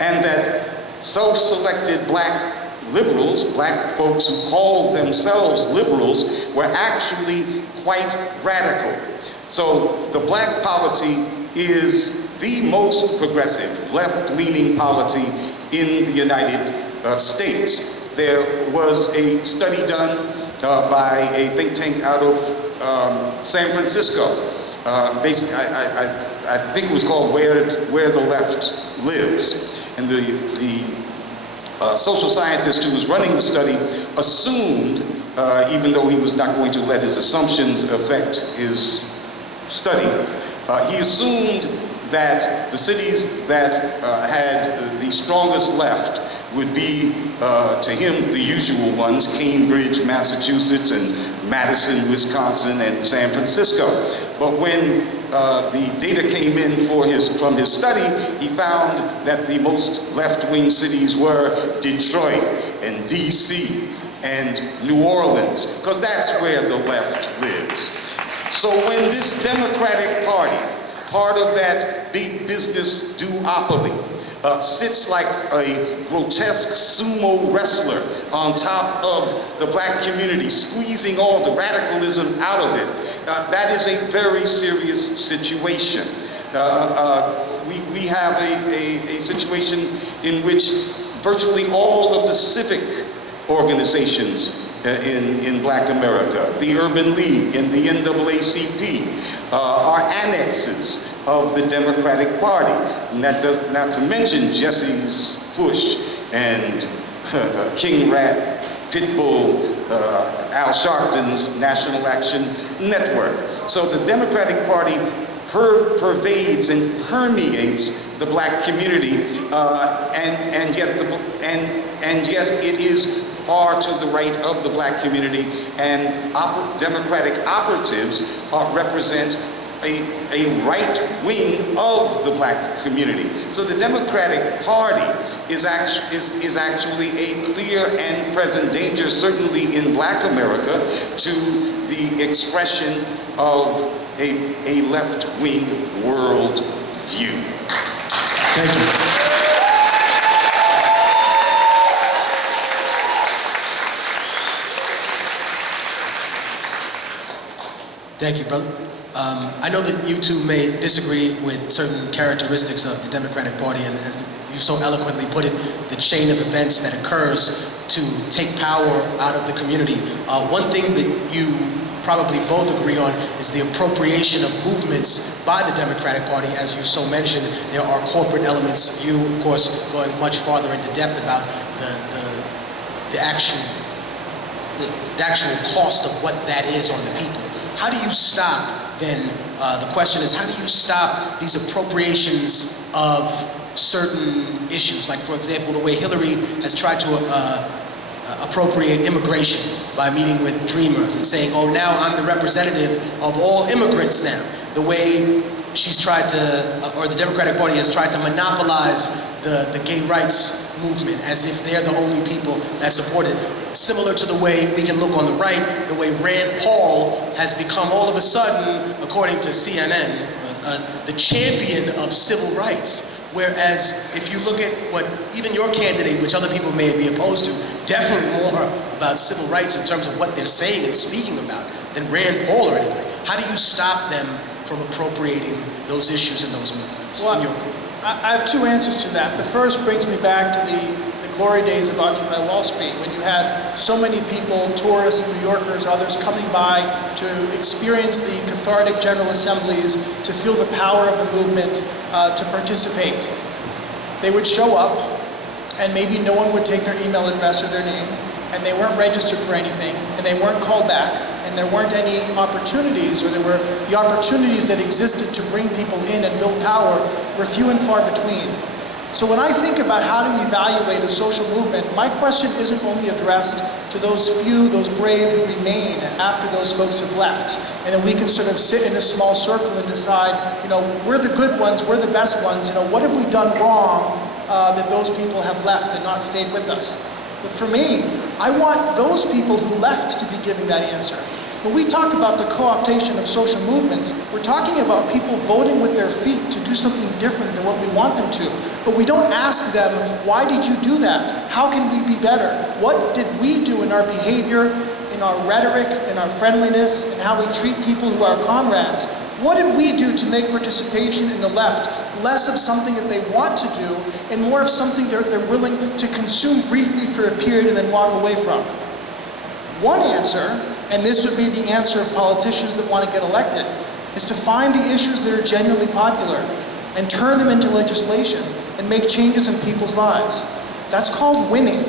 and that self-selected black liberals, black folks who called themselves liberals, were actually quite radical. So the black polity is the most progressive, left-leaning polity in the United States. There was a study done by a think tank out of San Francisco. Basically, I think it was called Where the Left Lives. And the social scientist who was running the study assumed, even though he was not going to let his assumptions affect his study, he assumed that the cities that had the strongest left would be, to him, the usual ones: Cambridge, Massachusetts, and Madison, Wisconsin, and San Francisco. But when the data came in from his study, he found that the most left-wing cities were Detroit and DC and New Orleans, because that's where the left lives. So when this Democratic Party, part of that big business duopoly, sits like a grotesque sumo wrestler on top of the black community, squeezing all the radicalism out of it, that is a very serious situation. We have a situation in which virtually all of the civic organizations in Black America, the Urban League and the NAACP, are annexes of the Democratic Party. And that does not to mention Jesse's Push and King Rat, Pitbull, Al Sharpton's National Action Network. So the Democratic Party pervades and permeates the black community, and yet it is far to the right of the black community, and Democratic operatives represent a right wing of the black community. So the Democratic Party is actually a clear and present danger, certainly in Black America, to the expression of a left-wing world view. Thank you. Thank you, brother. I know that you two may disagree with certain characteristics of the Democratic Party, and as you so eloquently put it, the chain of events that occurs to take power out of the community. One thing that you probably both agree on is the appropriation of movements by the Democratic Party. As you so mentioned, there are corporate elements. You, of course, going much farther into depth about the actual cost of what that is on the people. How do you stop, then, the question is, how do you stop these appropriations of certain issues? Like, for example, the way Hillary has tried to appropriate immigration by meeting with Dreamers and saying, oh, now I'm the representative of all immigrants now. The way she's tried to, or the Democratic Party has tried to monopolize the gay rights movement as if they're the only people that support it. Similar to the way we can look on the right, the way Rand Paul has become all of a sudden, according to CNN, the champion of civil rights. Whereas if you look at what even your candidate, which other people may be opposed to, definitely more about civil rights in terms of what they're saying and speaking about than Rand Paul or anybody. How do you stop them from appropriating those issues and those movements? Well, I have two answers to that. The first brings me back to the glory days of Occupy Wall Street, when you had so many people, tourists, New Yorkers, others coming by to experience the cathartic General Assemblies, to feel the power of the movement, to participate. They would show up, and maybe no one would take their email address or their name, and they weren't registered for anything, and they weren't called back, and there weren't any opportunities, or there were the opportunities that existed to bring people in and build power were few and far between. So when I think about how to evaluate a social movement, my question isn't only addressed to those few, those brave who remain after those folks have left, and then we can sort of sit in a small circle and decide, we're the good ones, we're the best ones, what have we done wrong that those people have left and not stayed with us? But for me, I want those people who left to be giving that answer. When we talk about the co-optation of social movements, we're talking about people voting with their feet to do something different than what we want them to. But we don't ask them, why did you do that? How can we be better? What did we do in our behavior, in our rhetoric, in our friendliness, and how we treat people who are comrades? What did we do to make participation in the left less of something that they want to do and more of something they're willing to consume briefly for a period and then walk away from? One answer, and this would be the answer of politicians that want to get elected, is to find the issues that are genuinely popular and turn them into legislation and make changes in people's lives. That's called winning.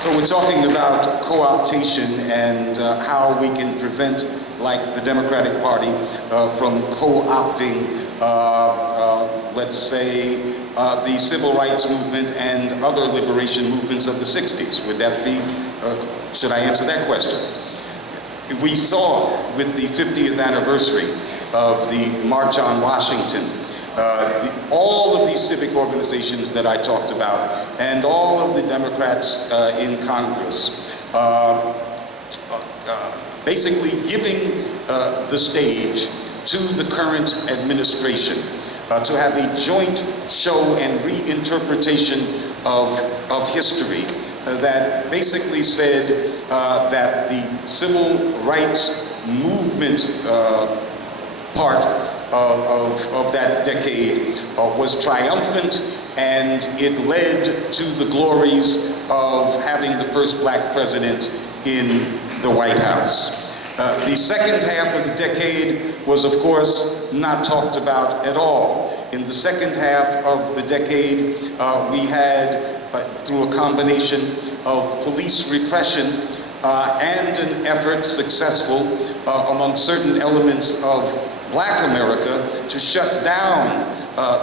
So we're talking about co-optation and how we can prevent, like the Democratic Party, from co-opting, let's say, the civil rights movement and other liberation movements of the 60s. Would that be, should I answer that question? We saw with the 50th anniversary of the March on Washington, all of these civic organizations that I talked about and all of the Democrats in Congress basically giving the stage to the current administration to have a joint show and reinterpretation of history that basically said that the civil rights movement part of that decade was triumphant, and it led to the glories of having the first black president in the White House. The second half of the decade was, of course, not talked about at all. In the second half of the decade, we had, through a combination of police repression and an effort successful among certain elements of Black America to shut down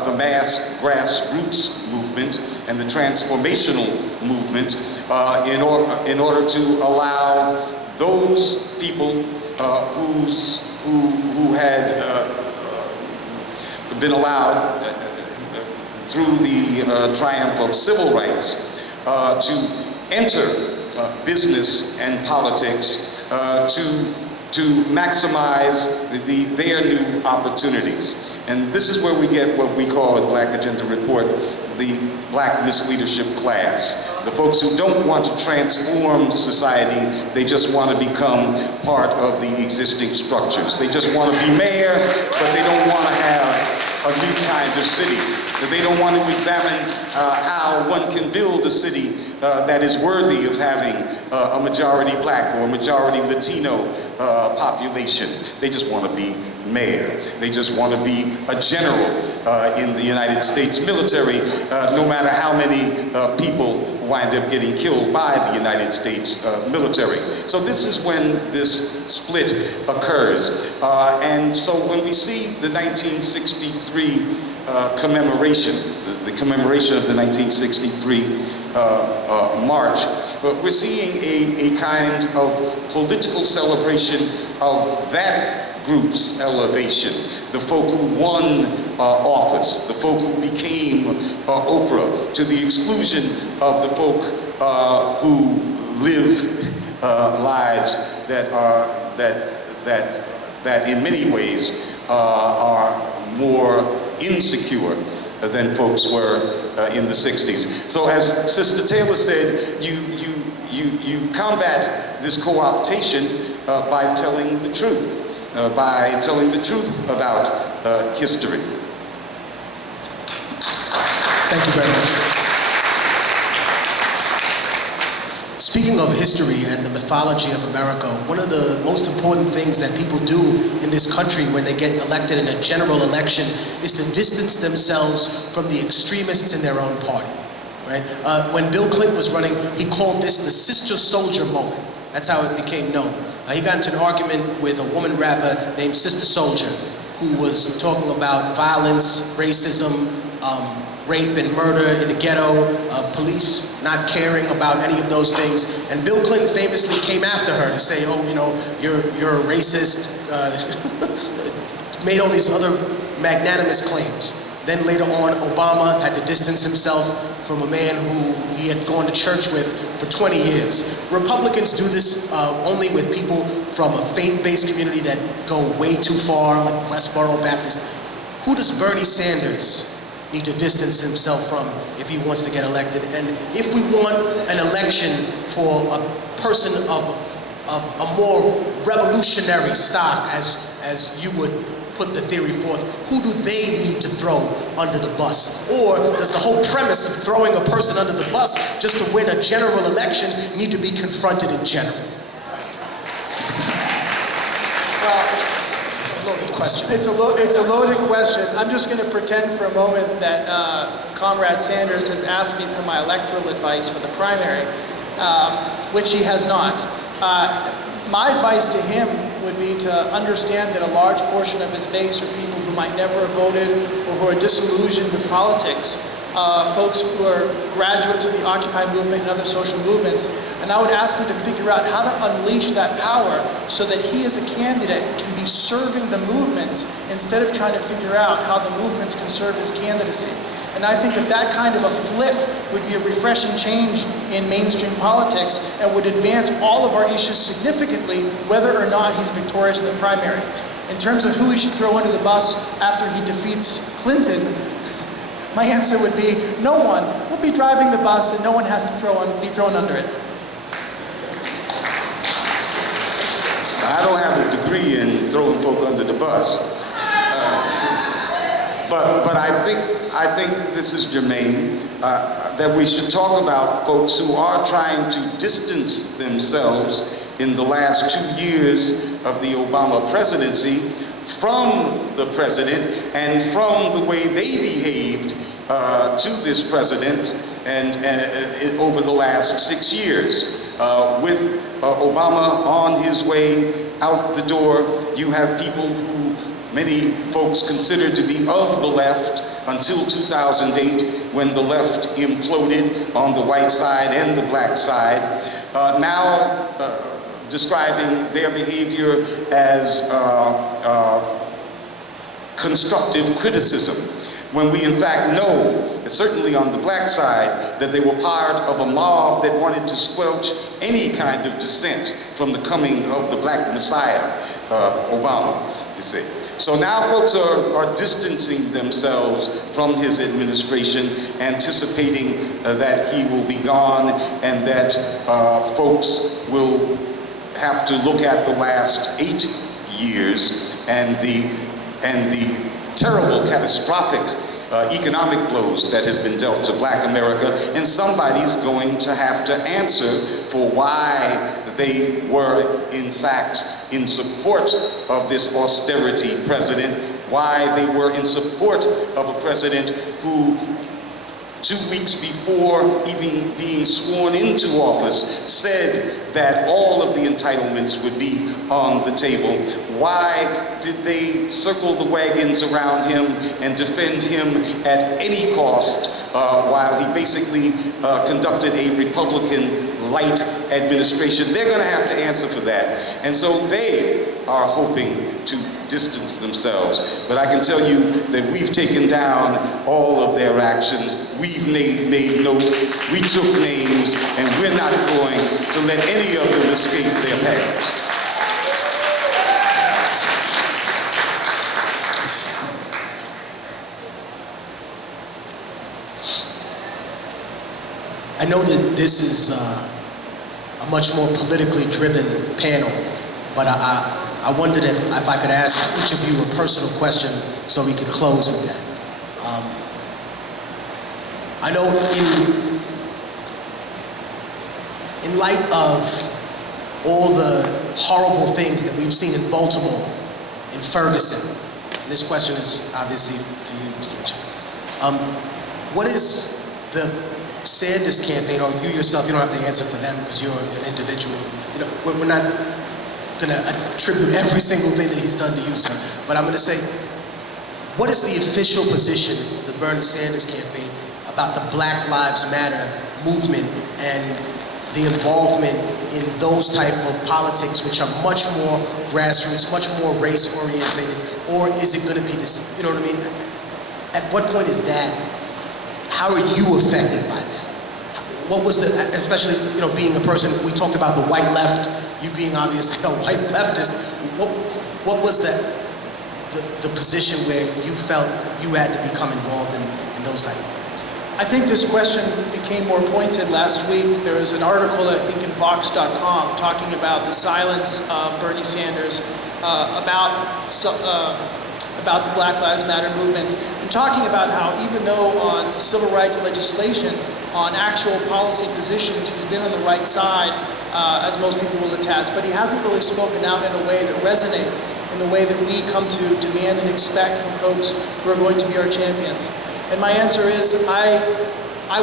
the mass grassroots movement and the transformational movement in order to allow those people who had been allowed through the triumph of civil rights to enter business and politics to maximize their new opportunities. And this is where we get what we call in Black Agenda Report the Black misleadership class. The folks who don't want to transform society, they just want to become part of the existing structures. They just want to be mayor, but they don't want to have a new kind of city. They don't want to examine how one can build a city that is worthy of having a majority Black or a majority Latino population. They just want to be mayor. They just want to be a general in the United States military, no matter how many people wind up getting killed by the United States military. So this is when this split occurs. And so when we see the 1963 commemoration, the commemoration of the 1963 March, we're seeing a kind of political celebration of that group's elevation, the folk who won office, the folk who became Oprah, to the exclusion of the folk who live lives that in many ways are more insecure than folks were in the 60s. So as Sister Taylor said, you combat this co-optation by telling the truth, about history. Thank you very much. Speaking of history and the mythology of America, one of the most important things that people do in this country when they get elected in a general election is to distance themselves from the extremists in their own party, right? When Bill Clinton was running, he called this the sister soldier moment. That's how it became known. He got into an argument with a woman rapper named Sister Soldier, who was talking about violence, racism, rape and murder in the ghetto, police not caring about any of those things. And Bill Clinton famously came after her to say, oh, you know, you're a racist, made all these other magnanimous claims. Then later on, Obama had to distance himself from a man who he had gone to church with for 20 years. Republicans do this only with people from a faith-based community that go way too far, like Westboro Baptist. Who does Bernie Sanders need to distance himself from if he wants to get elected? And if we want an election for a person of a more revolutionary stock, as you would put the theory forth, who do they need to throw under the bus? Or does the whole premise of throwing a person under the bus just to win a general election need to be confronted in general? Question. It's a loaded question. I'm just going to pretend for a moment that Comrade Sanders has asked me for my electoral advice for the primary, which he has not. My advice to him would be to understand that a large portion of his base are people who might never have voted or who are disillusioned with politics. Folks who are graduates of the Occupy movement and other social movements, and I would ask him to figure out how to unleash that power so that he as a candidate can be serving the movements instead of trying to figure out how the movements can serve his candidacy. And I think that that kind of a flip would be a refreshing change in mainstream politics and would advance all of our issues significantly, whether or not he's victorious in the primary. In terms of who he should throw under the bus after he defeats Clinton, my answer would be no one. We'll be driving the bus and no one has to be thrown under it. I don't have a degree in throwing folk under the bus, but I think this is germane, that we should talk about folks who are trying to distance themselves in the last 2 years of the Obama presidency from the president and from the way they behaved to this president and over the last 6 years. With Obama on his way out the door, you have people who many folks considered to be of the left until 2008, when the left imploded on the white side and the black side, now describing their behavior as constructive criticism, when we in fact know, certainly on the black side, that they were part of a mob that wanted to squelch any kind of dissent from the coming of the black messiah, Obama, you see. So now folks are distancing themselves from his administration, anticipating that he will be gone and that folks will have to look at the last 8 years and the terrible, catastrophic economic blows that have been dealt to black America, and somebody's going to have to answer for why they were in fact in support of this austerity president, why they were in support of a president who 2 weeks before even being sworn into office said that all of the entitlements would be on the table. Why did they circle the wagons around him and defend him at any cost while he basically conducted a Republican light administration? They're going to have to answer for that. And so they are hoping to distance themselves. But I can tell you that we've taken down all of their actions. We've made note, we took names, and we're not going to let any of them escape their past. I know that this is a much more politically driven panel, but I wondered if I could ask each of you a personal question so we could close with that. I know in light of all the horrible things that we've seen in Baltimore, in Ferguson, and this question is obviously for you, Mr. Mitchell. What is the Sanders campaign, or you yourself, you don't have to answer for them because you're an individual. You know, we're not going to attribute every single thing that he's done to you, sir. But I'm going to say, what is the official position of the Bernie Sanders campaign about the Black Lives Matter movement and the involvement in those type of politics, which are much more grassroots, much more race-orientated, or is it going to be this, you know what I mean? At what point is that? How are you affected by that? What was the, especially, you know, being a person, we talked about the white left, you being obviously a white leftist, what was the position where you felt you had to become involved in those type of things? I think this question became more pointed last week. There was an article, I think, in Vox.com talking about the silence of Bernie Sanders about the Black Lives Matter movement, and talking about how even though on civil rights legislation, on actual policy positions, he's been on the right side, as most people will attest, but he hasn't really spoken out in a way that resonates in the way that we come to demand and expect from folks who are going to be our champions. And my answer is, I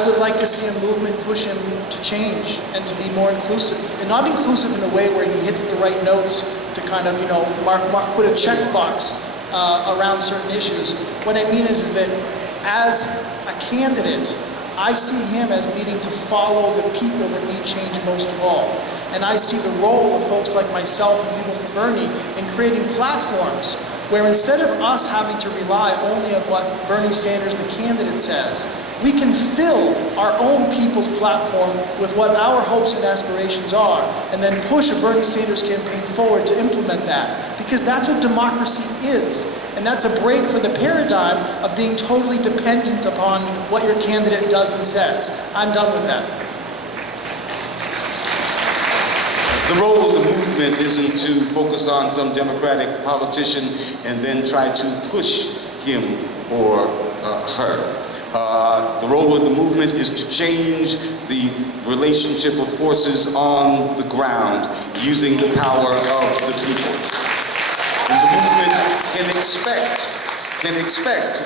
would like to see a movement push him to change and to be more inclusive, and not inclusive in a way where he hits the right notes to kind of, you know, put a checkbox around certain issues. What I mean is that as a candidate, I see him as needing to follow the people that need change most of all. And I see the role of folks like myself and people from Bernie in creating platforms where instead of us having to rely only on what Bernie Sanders, the candidate, says, we can fill our own people's platform with what our hopes and aspirations are, and then push a Bernie Sanders campaign forward to implement that. Because that's what democracy is. And that's a break from the paradigm of being totally dependent upon what your candidate does and says. I'm done with that. The role of the movement isn't to focus on some Democratic politician and then try to push him or her. The role of the movement is to change the relationship of forces on the ground using the power of the people. And the movement can expect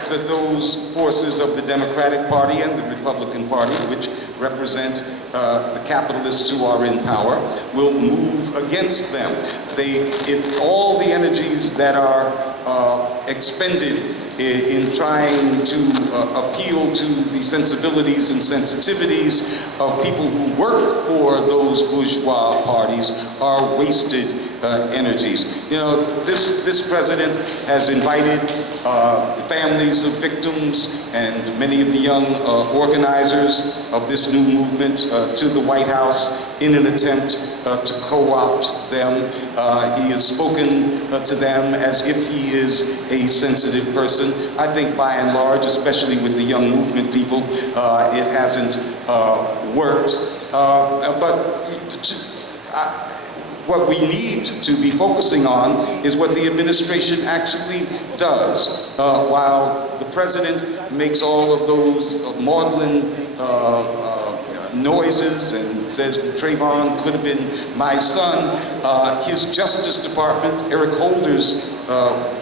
that those forces of the Democratic Party and the Republican Party, which represent the capitalists who are in power, will move against them. All the energies that are expended in trying to appeal to the sensibilities and sensitivities of people who work for those bourgeois parties are wasted energies. You know, this president has invited the families of victims and many of the young organizers of this new movement to the White House in an attempt to co-opt them. He has spoken to them as if he is a sensitive person. I think by and large, especially with the young movement people, it hasn't worked. What we need to be focusing on is what the administration actually does. While the president makes all of those maudlin noises and says that Trayvon could have been my son, his Justice Department, Eric Holder's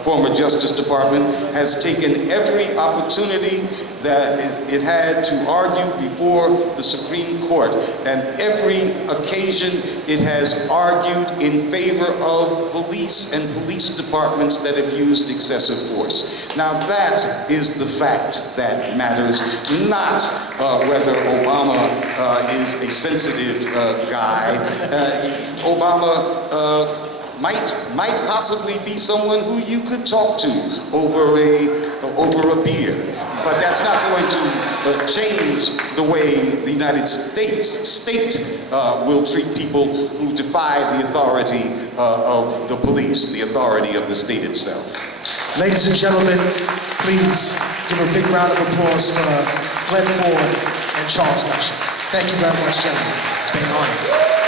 former Justice Department, has taken every opportunity that it had to argue before the Supreme Court, and every occasion it has argued in favor of police and police departments that have used excessive force. Now that is the fact that matters, not whether Obama is a sensitive guy. Obama might possibly be someone who you could talk to over a beer. But that's not going to change the way the United States will treat people who defy the authority of the police, the authority of the state itself. Ladies and gentlemen, please give a big round of applause for Glen and Charles Lenchner. Thank you very much, gentlemen. It's been an honor.